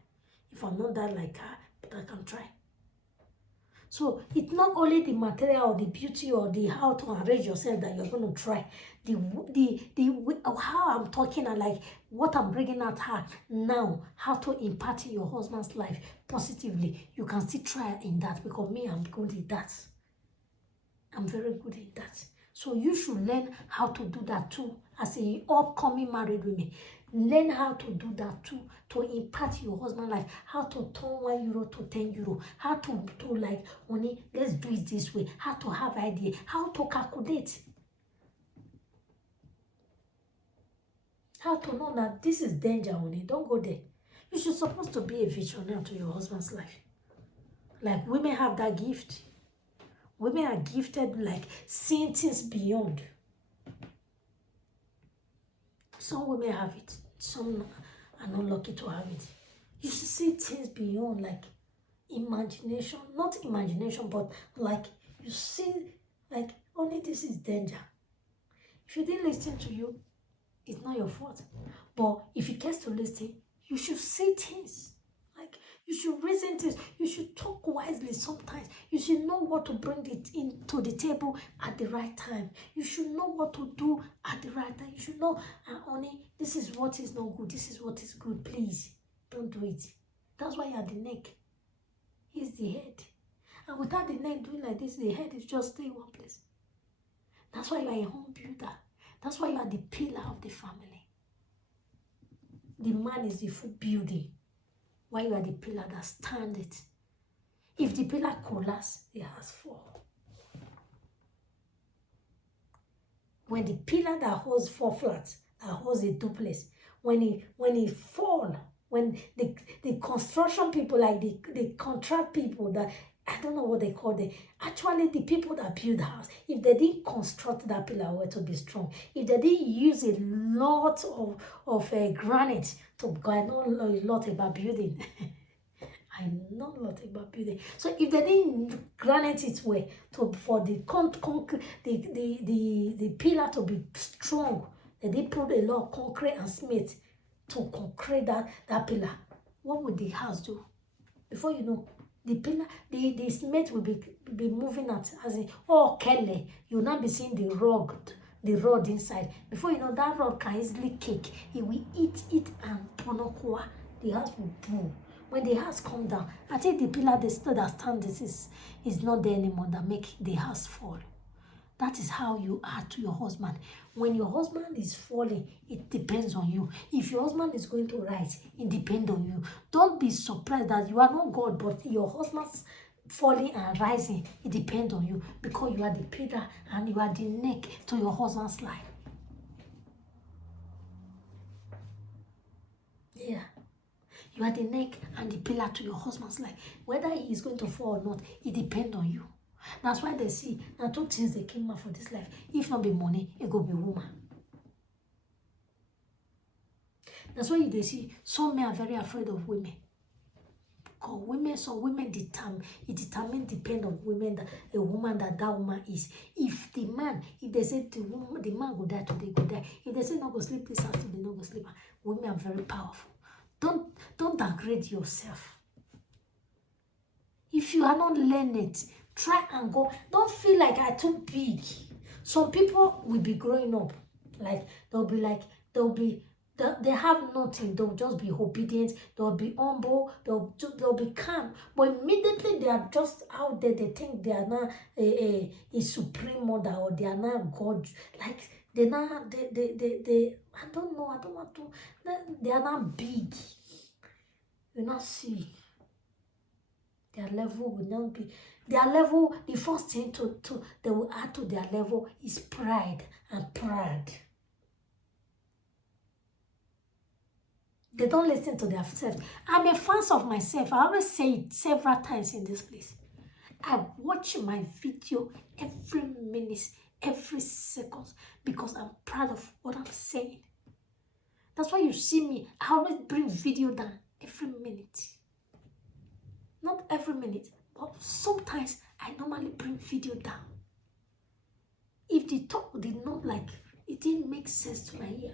If I'm not that like her, but I can try. So it's not only the material or the beauty or the how to arrange yourself that you're going to try. How I'm talking and like what I'm bringing at her now, how to impart in your husband's life positively. You can still try in that because me, I'm good in that. I'm very good in that. So you should learn how to do that too as a upcoming married woman. Learn how to do that too, to impart your husband's life, how to turn €1 to €10, how to like, honey, let's do it this way, how to have idea, how to calculate, how to know that this is danger, honey, don't go there. You should supposed to be a visionary to your husband's life. Like women have that gift. Women are gifted like seeing things beyond. Some women have it. Some are not lucky to have it. You should see things beyond, like imagination. Not imagination, but like you see, like only this is danger. If you didn't listen to you, it's not your fault. But if he gets to listen, you should see things. Like you should reason things. You should talk wisely sometimes. You should know what to bring it into the table at the right time. You should know what to do at the right time. You should know, honey, this is what is not good. This is what is good. Please, don't do it. That's why you're the neck. He's the head. And without the neck doing like this, the head is just staying in one place. That's why you are a home builder. That's why you are the pillar of the family. The man is the full building. Why you are the pillar that stand it. If the pillar collapses, the house fall. When the pillar that holds 4 flats, that holds a duplex, when it fall, when the construction people, like the contract people that, I don't know what they call them. Actually, the people that build the house, if they didn't construct that pillar well to be strong, if they didn't use a lot of granite to, I know a lot about building. I know a lot about building. So if they didn't granite it well to for the concrete, the pillar to be strong, they did put a lot of concrete and cement to concrete that pillar. What would the house do? Before you know, the pillar, the cement will be moving at, as in, oh Kelly, you'll not be seeing the rod inside. Before you know, that rod can easily kick. It will eat it and ponokwa. The house will boom. When the house come down, I think the pillar they still that stand this is not there anymore that make the house fall. That is how you are to your husband. When your husband is falling, it depends on you. If your husband is going to rise, it depends on you. Don't be surprised that you are not God, but your husband's falling and rising, it depends on you, because you are the pillar and you are the neck to your husband's life. Yeah. You are the neck and the pillar to your husband's life. Whether he is going to fall or not, it depends on you. That's why they see, now two things they came out for this life. If not be money, it go be woman. That's why they see some men are very afraid of women. Because women, some women determine depend on women, that a woman that woman is. If the man, if they say the man go die today, go die. If they say no go sleep this house today, no go sleep. Women are very powerful. Don't degrade yourself. If you are not learning it, try and go. Don't feel like I'm too big. Some people will be growing up, like they have nothing. They'll just be obedient. They'll be humble. They'll be calm. But immediately they are just out there. They think they are not a supreme mother, or they are not God. Like they not they. I don't know. I don't want to. They are not big. You not see. Their level will not be. Their level. The first thing they will add to their level is pride and pride. They don't listen to themselves. I'm a fan of myself. I always say it several times in this place. I watch my video every minute, every second, because I'm proud of what I'm saying. That's why you see me. I always bring video down every minute. Not every minute, but sometimes I normally bring video down. If the talk did not it didn't make sense to my ear.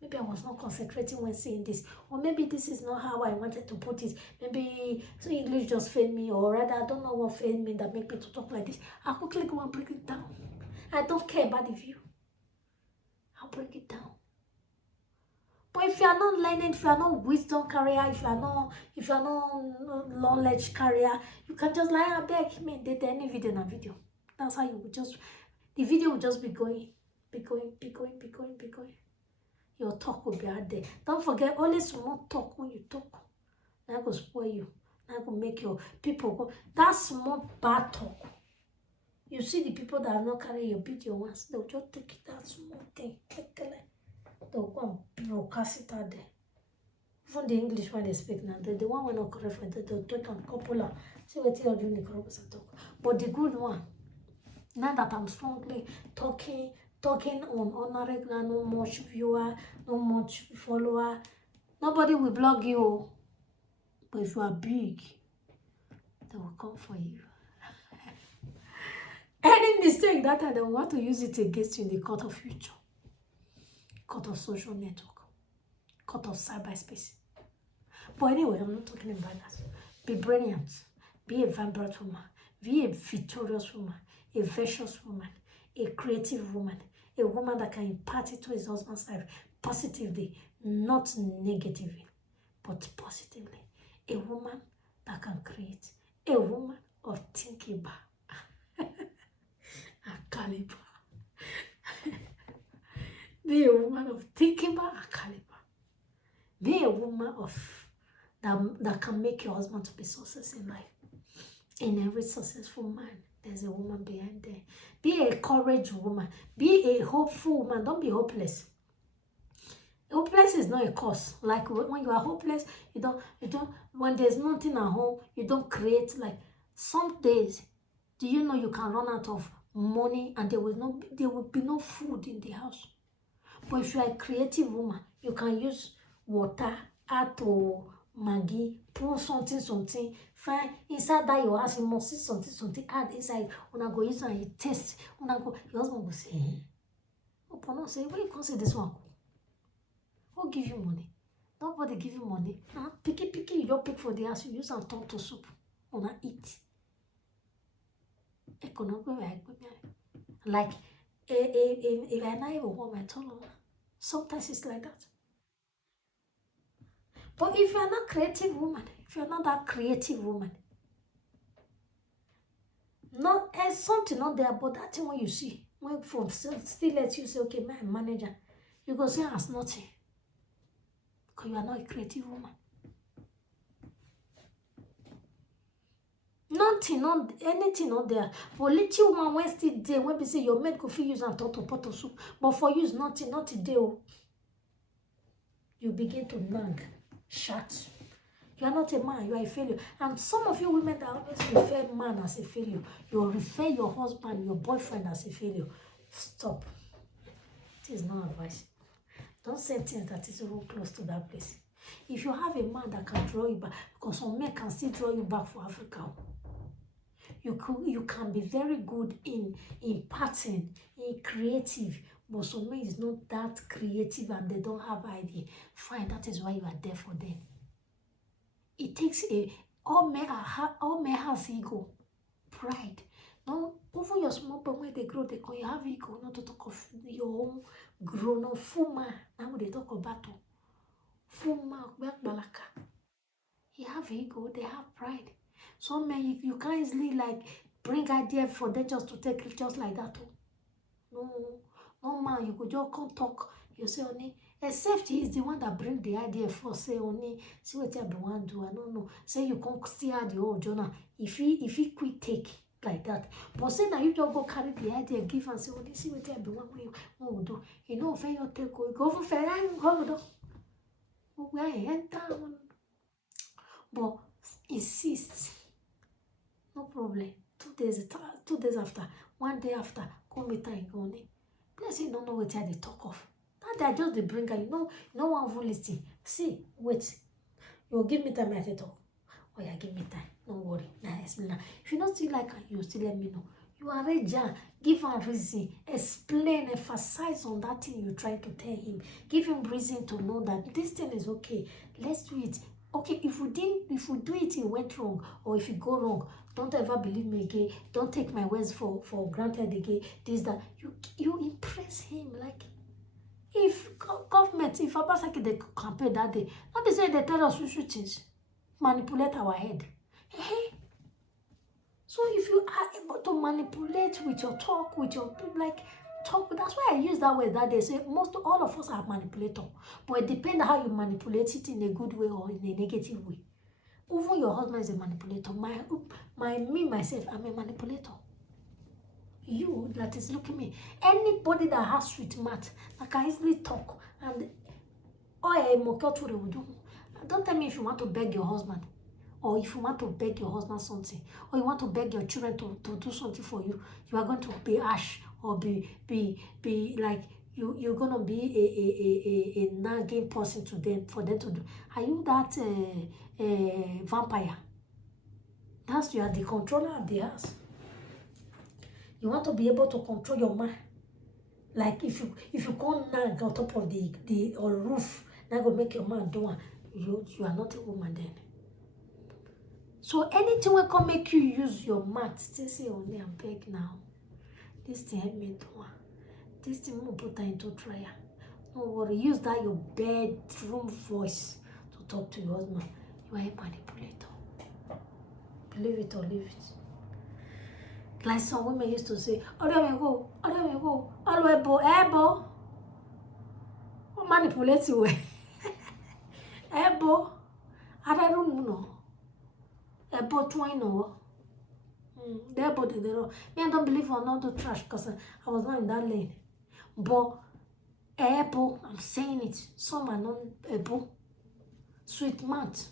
Maybe I was not concentrating when saying this, or maybe this is not how I wanted to put it. Maybe so English just failed me, or rather I don't know what failed me that make me to talk like this. I'll quickly go and break it down. I don't care about the view. I'll break it down. But if you are not learning, if you are not wisdom carrier, if you are not knowledge carrier, you can just beg me, did any video na video. That's how you would the video will just be going. Your talk will be out there. Don't forget, only small talk when you talk. That will spoil you. That will make your people go. That small bad talk. You see the people that are not carrying your video once, they'll just take that small thing. They'll go and broadcast it out there. Even the English when they speak now, the one when not correct for it, they'll take a couple of see what you're doing the talk. But the good one, now that I'm strongly talking on a regular, no much viewer, no much follower, nobody will blog you. But if you are big, they will come for you. Any mistake that time, they will want to use it against you in the court of future, court of social network, court of cyberspace. But anyway, I'm not talking about that. Be brilliant, be a vibrant woman, be a victorious woman, a virtuous woman, a creative woman, a woman that can impart it to his husband's life positively, not negatively, but positively. A woman that can create, a woman of thinking a caliber. Be a woman of thinking a caliber. Be a woman of that can make your husband to be successful in life. In every successful man, there's a woman behind there. Be a courage woman. Be a hopeful woman. Don't be hopeless. Hopeless is not a cause. Like when you are hopeless, when there's nothing at home, you don't create. Like some days, do you know you can run out of money and there will be no food in the house. But if you are a creative woman, you can use water, add to Maggi, pour something, find inside that your house, you must see something, add inside. Una go use and you taste. Your husband will say, eh? Open up, say, where you can say this one? Who give you money? Nobody give you money. Nah, picky, you don't pick for the house, you use and turn to soup. Una eat. Like, if I not even want my tongue, sometimes it's like that. But if you're not creative woman, if you're not that creative woman, not as something not there, but that thing when you see, when from still let you say, okay, my manager, you go say as nothing. Because you are not a creative woman. Nothing, not anything not there. But little woman when still there, when we say your maid go fit use and turn to pot of soup. But for you, nothing there. You begin to nag, shout. You are not a man, you are a failure. And some of you women that always refer man as a failure, you refer your husband, your boyfriend as a failure. Stop. It is not advice. Don't say things that is even close to that place. If you have a man that can draw you back, because some men can still draw you back for Africa. You can be very good in pattern, in creative, but some men is not that creative and they don't have idea. Fine, that is why you are there for them. It takes all men has ego, pride. No, even your small boy when they grow, you have ego. Not to talk of your own grown up full man. Now they talk about full man, balaka. You have ego, they have pride. So men, you can't easily like bring idea for them just to take it just like that. No man, you could just come talk. You say only, except he is the one that bring the idea for say only, see what everyone do. I don't know. Say you come see how the whole journal. If he quit take like that. But say that you just go carry the idea, give and say only see what everyone will do. You know, if you take go for fair, I'm going to where I enter. But insist. No problem. 2 days after, 1 day after, come meet her and go on it. Plus, you don't know what they talk of. That they just the bringer, no one will listen. See, wait. You'll give me time, I say talk. Oh yeah, give me time. Don't worry. Nah, explain. If you don't still like her, you still let me know. You are ready, give her reason. Explain, emphasize on that thing you try to tell him. Give him reason to know that this thing is okay. Let's do it. Okay, if we do it, it went wrong, or if it go wrong, don't ever believe me again. Don't take my words for granted again. This, that. You impress him. Like, if government, if Abasaki they campaign that day, not be say they tell us we should things, manipulate our head. Hey. So if you are able to manipulate with your talk, with your talk, that's why I use that word that they say all of us are manipulator. But it depends how you manipulate it in a good way or in a negative way. Even your husband is a manipulator. Myself, I'm a manipulator. You that is looking at me. Anybody that has sweet mouth that can easily talk and will do. Don't tell me if you want to beg your husband, or if you want to beg your husband something, or you want to beg your children to do something for you, you are going to be harsh or be like you're gonna be a nagging person to them for them to do. Are you that vampire? You are the controller of the house. You want to be able to control your man. Like if you can't nag on top of the roof, that will make your man do it. You are not a woman then. So anything will come make you use your mouth. Say only I'm beg now. This thing help me do it. This thing will put her into trial. Don't worry. Use that your bedroom voice to talk to your husband. You are a manipulator. Believe it or leave it. Like some women used to say, Ebo. What manipulate you? Ebo. I don't know. Ebo twine no. Their body they don't. Me, I don't believe on all the trash because I was not in that lane. But Apple, I'm saying it. Some are not able. Sweet mouth.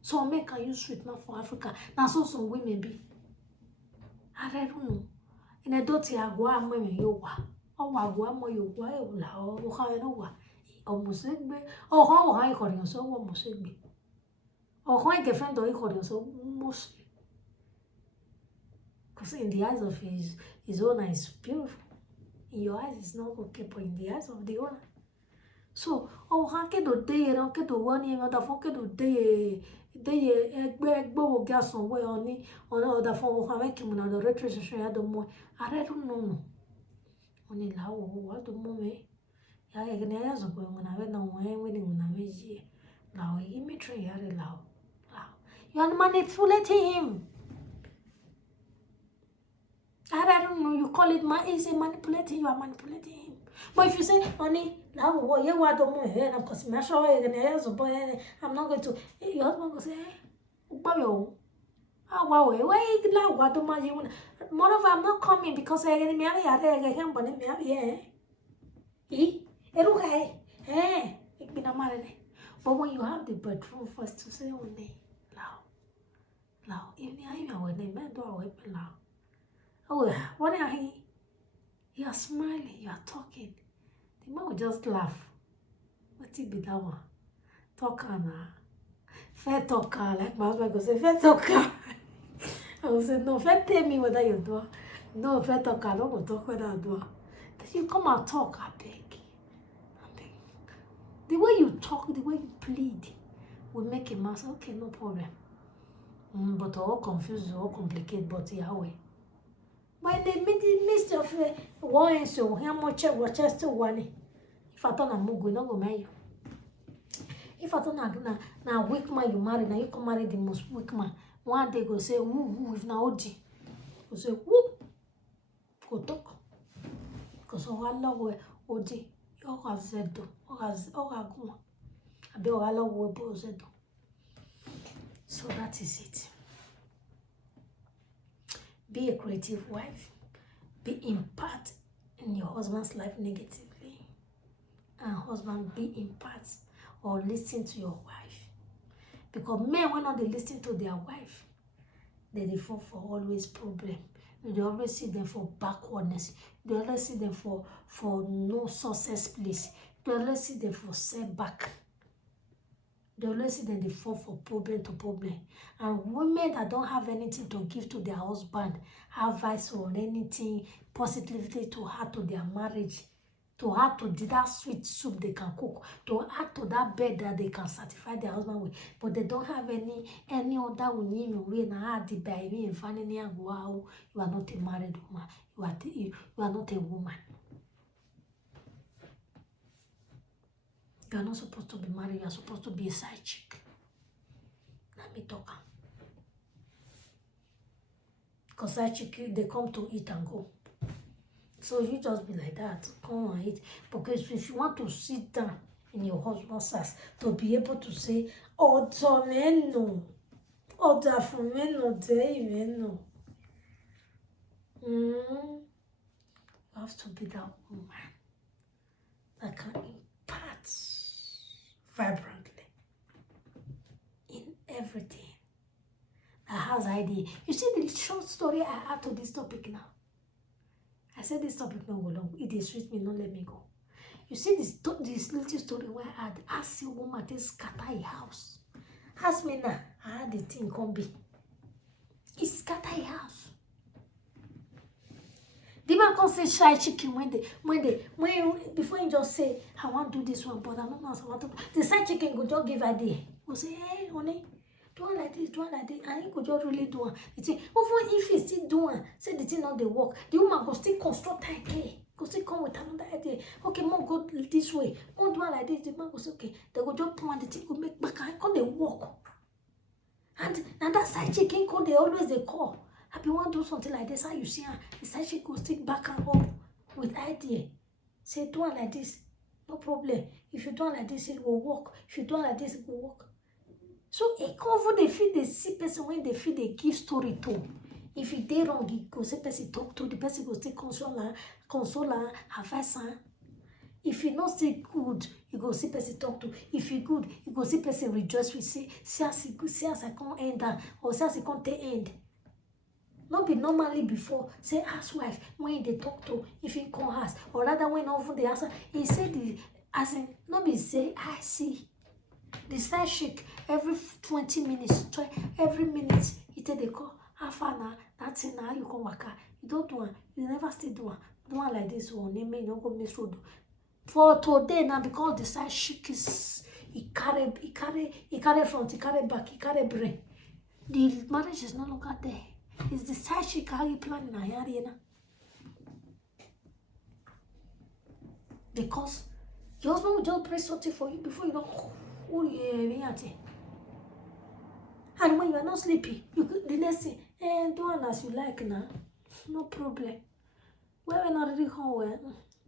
Some men can use sweet mouth for Africa. Now so some women be. I don't know. In a doti agua women yowa. Oh agua mo yowa la o ha no wa. O musegbe. O ha o ha ikori so wo musegbe. O ha girlfriend o ikori so mostly. Because in the eyes of his owner is beautiful. In your eyes it's not okay, but in the eyes of the owner. So, oh, how can do day and get to one year other for get to day egbo get somewhere on the phone how make him another retrocession at the more. I don't know. Only lao what the moment. Ya egneas of when I went away when I was here. Now, imagery are loud. You are manipulating him. I don't know, you call it is it manipulating, you are manipulating him. But if you say, honey, I'm not going to, your husband will say, moreover, I'm not coming because I get me but when you have the bedroom first to say, honey, loud, even oh, what are you are smiling, you are talking. The man will just laugh. What it be that one? Talker na. Fair talker, like my husband goes say, fair talker. I will say, no, fair tell me whether you do. No, fair talker, I don't want to talk whether I do. Then you come and talk, I beg. The way you talk, the way you plead will make a man say, okay, no problem. But all confused, all complicated, but Yahweh. But in the midst of one so how much was just one. If I thought I'm going to go marry you. If I thought now weak man you marry, now you come marry the most weak man. One day go say, woo, if now OG. Go say, woo, go talk. Because all I love OG, you have said, go. I be all I love what said. So that is it. Be a creative wife. Be impact in your husband's life negatively. And husband, be impact or listen to your wife. Because men, when not they listen to their wife, they fall for always problem. They always see them for backwardness. They always see them for no success place. They always see them for setback. They always see them they fall for problem to problem. And women that don't have anything to give to their husband, advice or anything positively to add to their marriage, to add to that sweet soup they can cook, to add to that bed that they can satisfy their husband with, but they don't have any other way na add the baby and finally wow, you are not a married woman, you are not a woman. You are not supposed to be married, you are supposed to be a side chick. Let me talk. Because side chick, they come to eat and go. So you just be like that, come and eat. Because if you want to sit down in your husband's house, to be able to say, oh, no, oh, you have to be that woman that can impart vibrantly in everything, that has idea. You see the short story I add to this topic now. I said this topic no go long. It is sweet me, not let me go. You see this little story where I had asked a woman to scatter a house. Ask me now, I had the thing come be. It scatter a house. The man can say shy chicken when before you just say I want to do this one, but I don't know how I want to. The side chicken could just give idea. Will say, hey honey, do one like this, and he could just really do one. It's even if he still do one, say the thing not the work, the woman go still construct again. Go still come with another idea. Okay, mom go this way. Mom do one like this. The man go say okay. They go just point the thing go make back and come they walk. And that side chicken call they always they call. Happy want to do something like this, how you see her, the side chick go stick back and up with idea. Say do one like this, no problem. If you do one like this, it will work. If you do one like this, it will work. So it cover they feel they see person when they feel they give story to. If it dey wrong, he go say person talk to the person go still console her, advise her. If you not say good, you go see person talk to. If you good, you go see person rejoice with say, see as it good, see as I can't end that, or see as it can't end. Not be normally before, say housewife, when they talk to, if he call house, or rather when over the answer, he said the, as in, not be say, I see. The side shake every 20 minutes, every minute, he tell they call, half an hour, that's in now, you come work. You don't do one, you never still do one. Do one like this one, name me, you don't go miss road. For today now, because the side shake is, he carry front, he carry back, he carry brain. The marriage is no longer there. It's the side chick how you plan in Ayariana. Because your husband will just press something for you before you know, oh yeah, and when you are not sleepy, you could the next thing, do one as you like now. No problem. Well, we're not really home.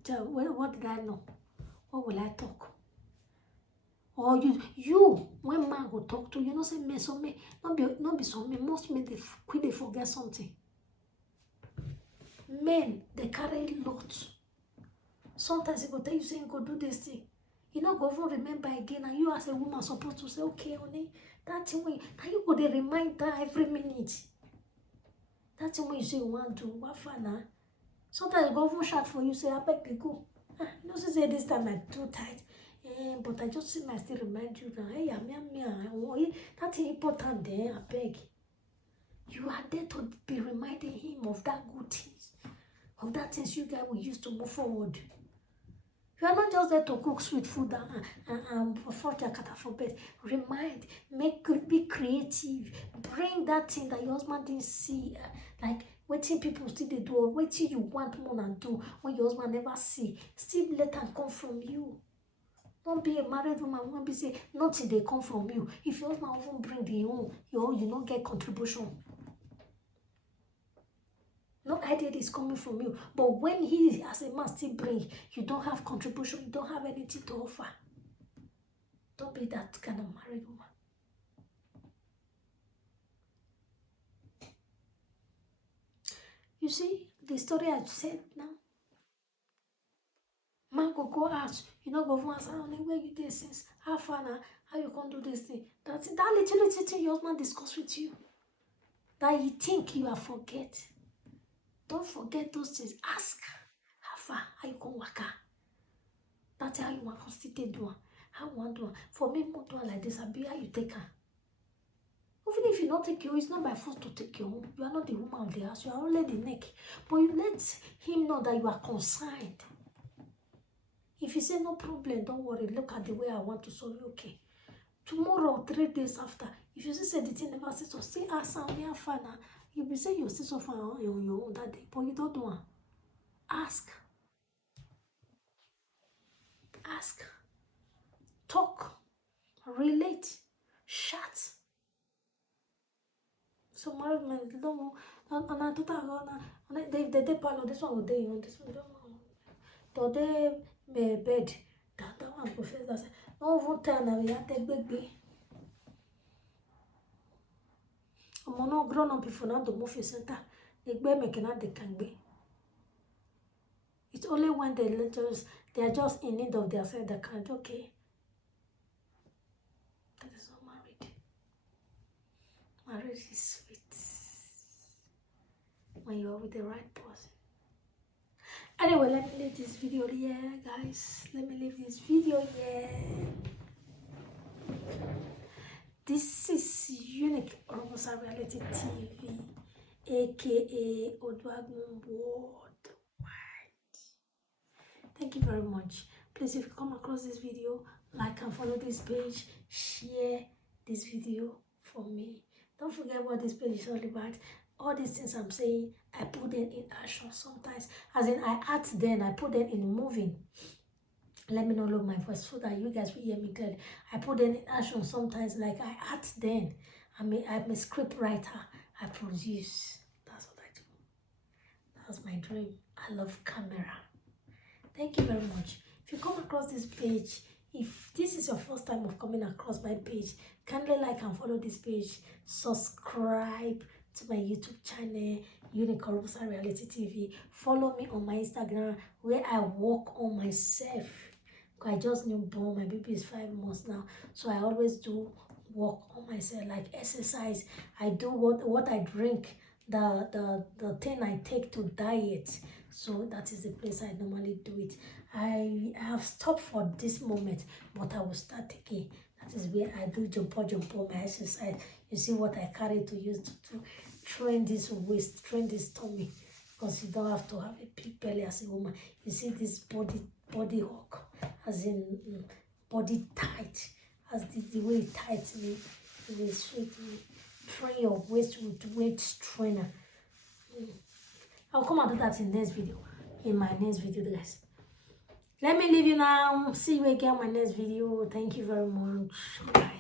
Well, what did I know? What will I talk? Or you when man go talk to you, know say me so me, not be so me, most men they quick they forget something. Men they carry a lot. Sometimes he go tell you say you go do this thing. You not go even remember again, and you as a woman supposed to say, okay, honey, that thing when now you go they remind that every minute. That thing when you say you want to, what fun now? Sometimes you go even shout for you, say I beg they go. You know say this time I'm too tight. But I just see my still remind you that hey, that thing important there, I beg. You are there to be reminding him of that good things, of that things you guys will use to move forward. You are not just there to cook sweet food and for Jakarta for bed. Remind, be creative, bring that thing that your husband didn't see, like waiting people still they do, or waiting you want more than do when your husband never see. Still let them come from you. Don't be a married woman. Won't be say nothing they come from you. If your husband won't bring the own, you don't get contribution. No idea is coming from you. But when he as a man still bring, you don't have contribution, you don't have anything to offer. Don't be that kind of married woman. You see the story I said now. Man go out, you know, go once only where you did since how far now, how you can't do this thing. That's it. That little thing your husband discuss with you. That you think you are forget. Don't forget those things. Ask how far, how you can work. That's how you want to still do. How you want to do. For me, more do like this, I'll be how you take her. Even if you not take your, it's not by force to take your own. You are not the woman of the house. You are only the neck. But you let him know that you are concerned. If you say no problem, don't worry. Look at the way I want to solve you. Okay. Tomorrow, 3 days after, if you say the thing never says so, say ask on your father. You'll be saying you still suffer on your own that day, but you don't do it. Ask. Ask. Talk. Relate. Chat. So married men don't know. And I thought they parlor, this one will day on this one. Don't they bed. That one professor said, no one time now we have to baby. I'm not grown up before now to move your center. They can be. It's only when they are just in need of their side they can't. Okay. That is not married. Marriage is sweet when you are with the right person. Anyway, let me leave this video here, guys. Let me leave this video here. This is Unique Orobosa Reality TV, aka Odwagun Worldwide. Thank you very much. Please, if you come across this video, like and follow this page, share this video for me. Don't forget what this page is all about. All these things I'm saying, I put them in action sometimes. As in, I act then, I put them in moving. Let me not lower my voice so that you guys will hear me clearly. I put them in action sometimes, like I act then. I'm a script writer. I produce. That's what I do. That's my dream. I love camera. Thank you very much. If you come across this page, if this is your first time of coming across my page, kindly like and follow this page. Subscribe to my YouTube channel, Unique Orobosa Reality TV. Follow me on my Instagram where I work on myself. because I just newborn. My baby is 5 months now, so I always do work on myself, like exercise. I do what I drink, the thing I take to diet. So that is the place I normally do it. I have stopped for this moment, but I will start again. That is where I do jump my exercise. You see what I carry to use to train this waist, train this tummy, because you don't have to have a big belly as a woman. You see this body hug, as in body tight, as the way it tights me, it will sweet me. Train your waist with weight trainer. I'll come and do that in next video. In my next video, guys. Let me leave you now. See you again in my next video. Thank you very much. Bye.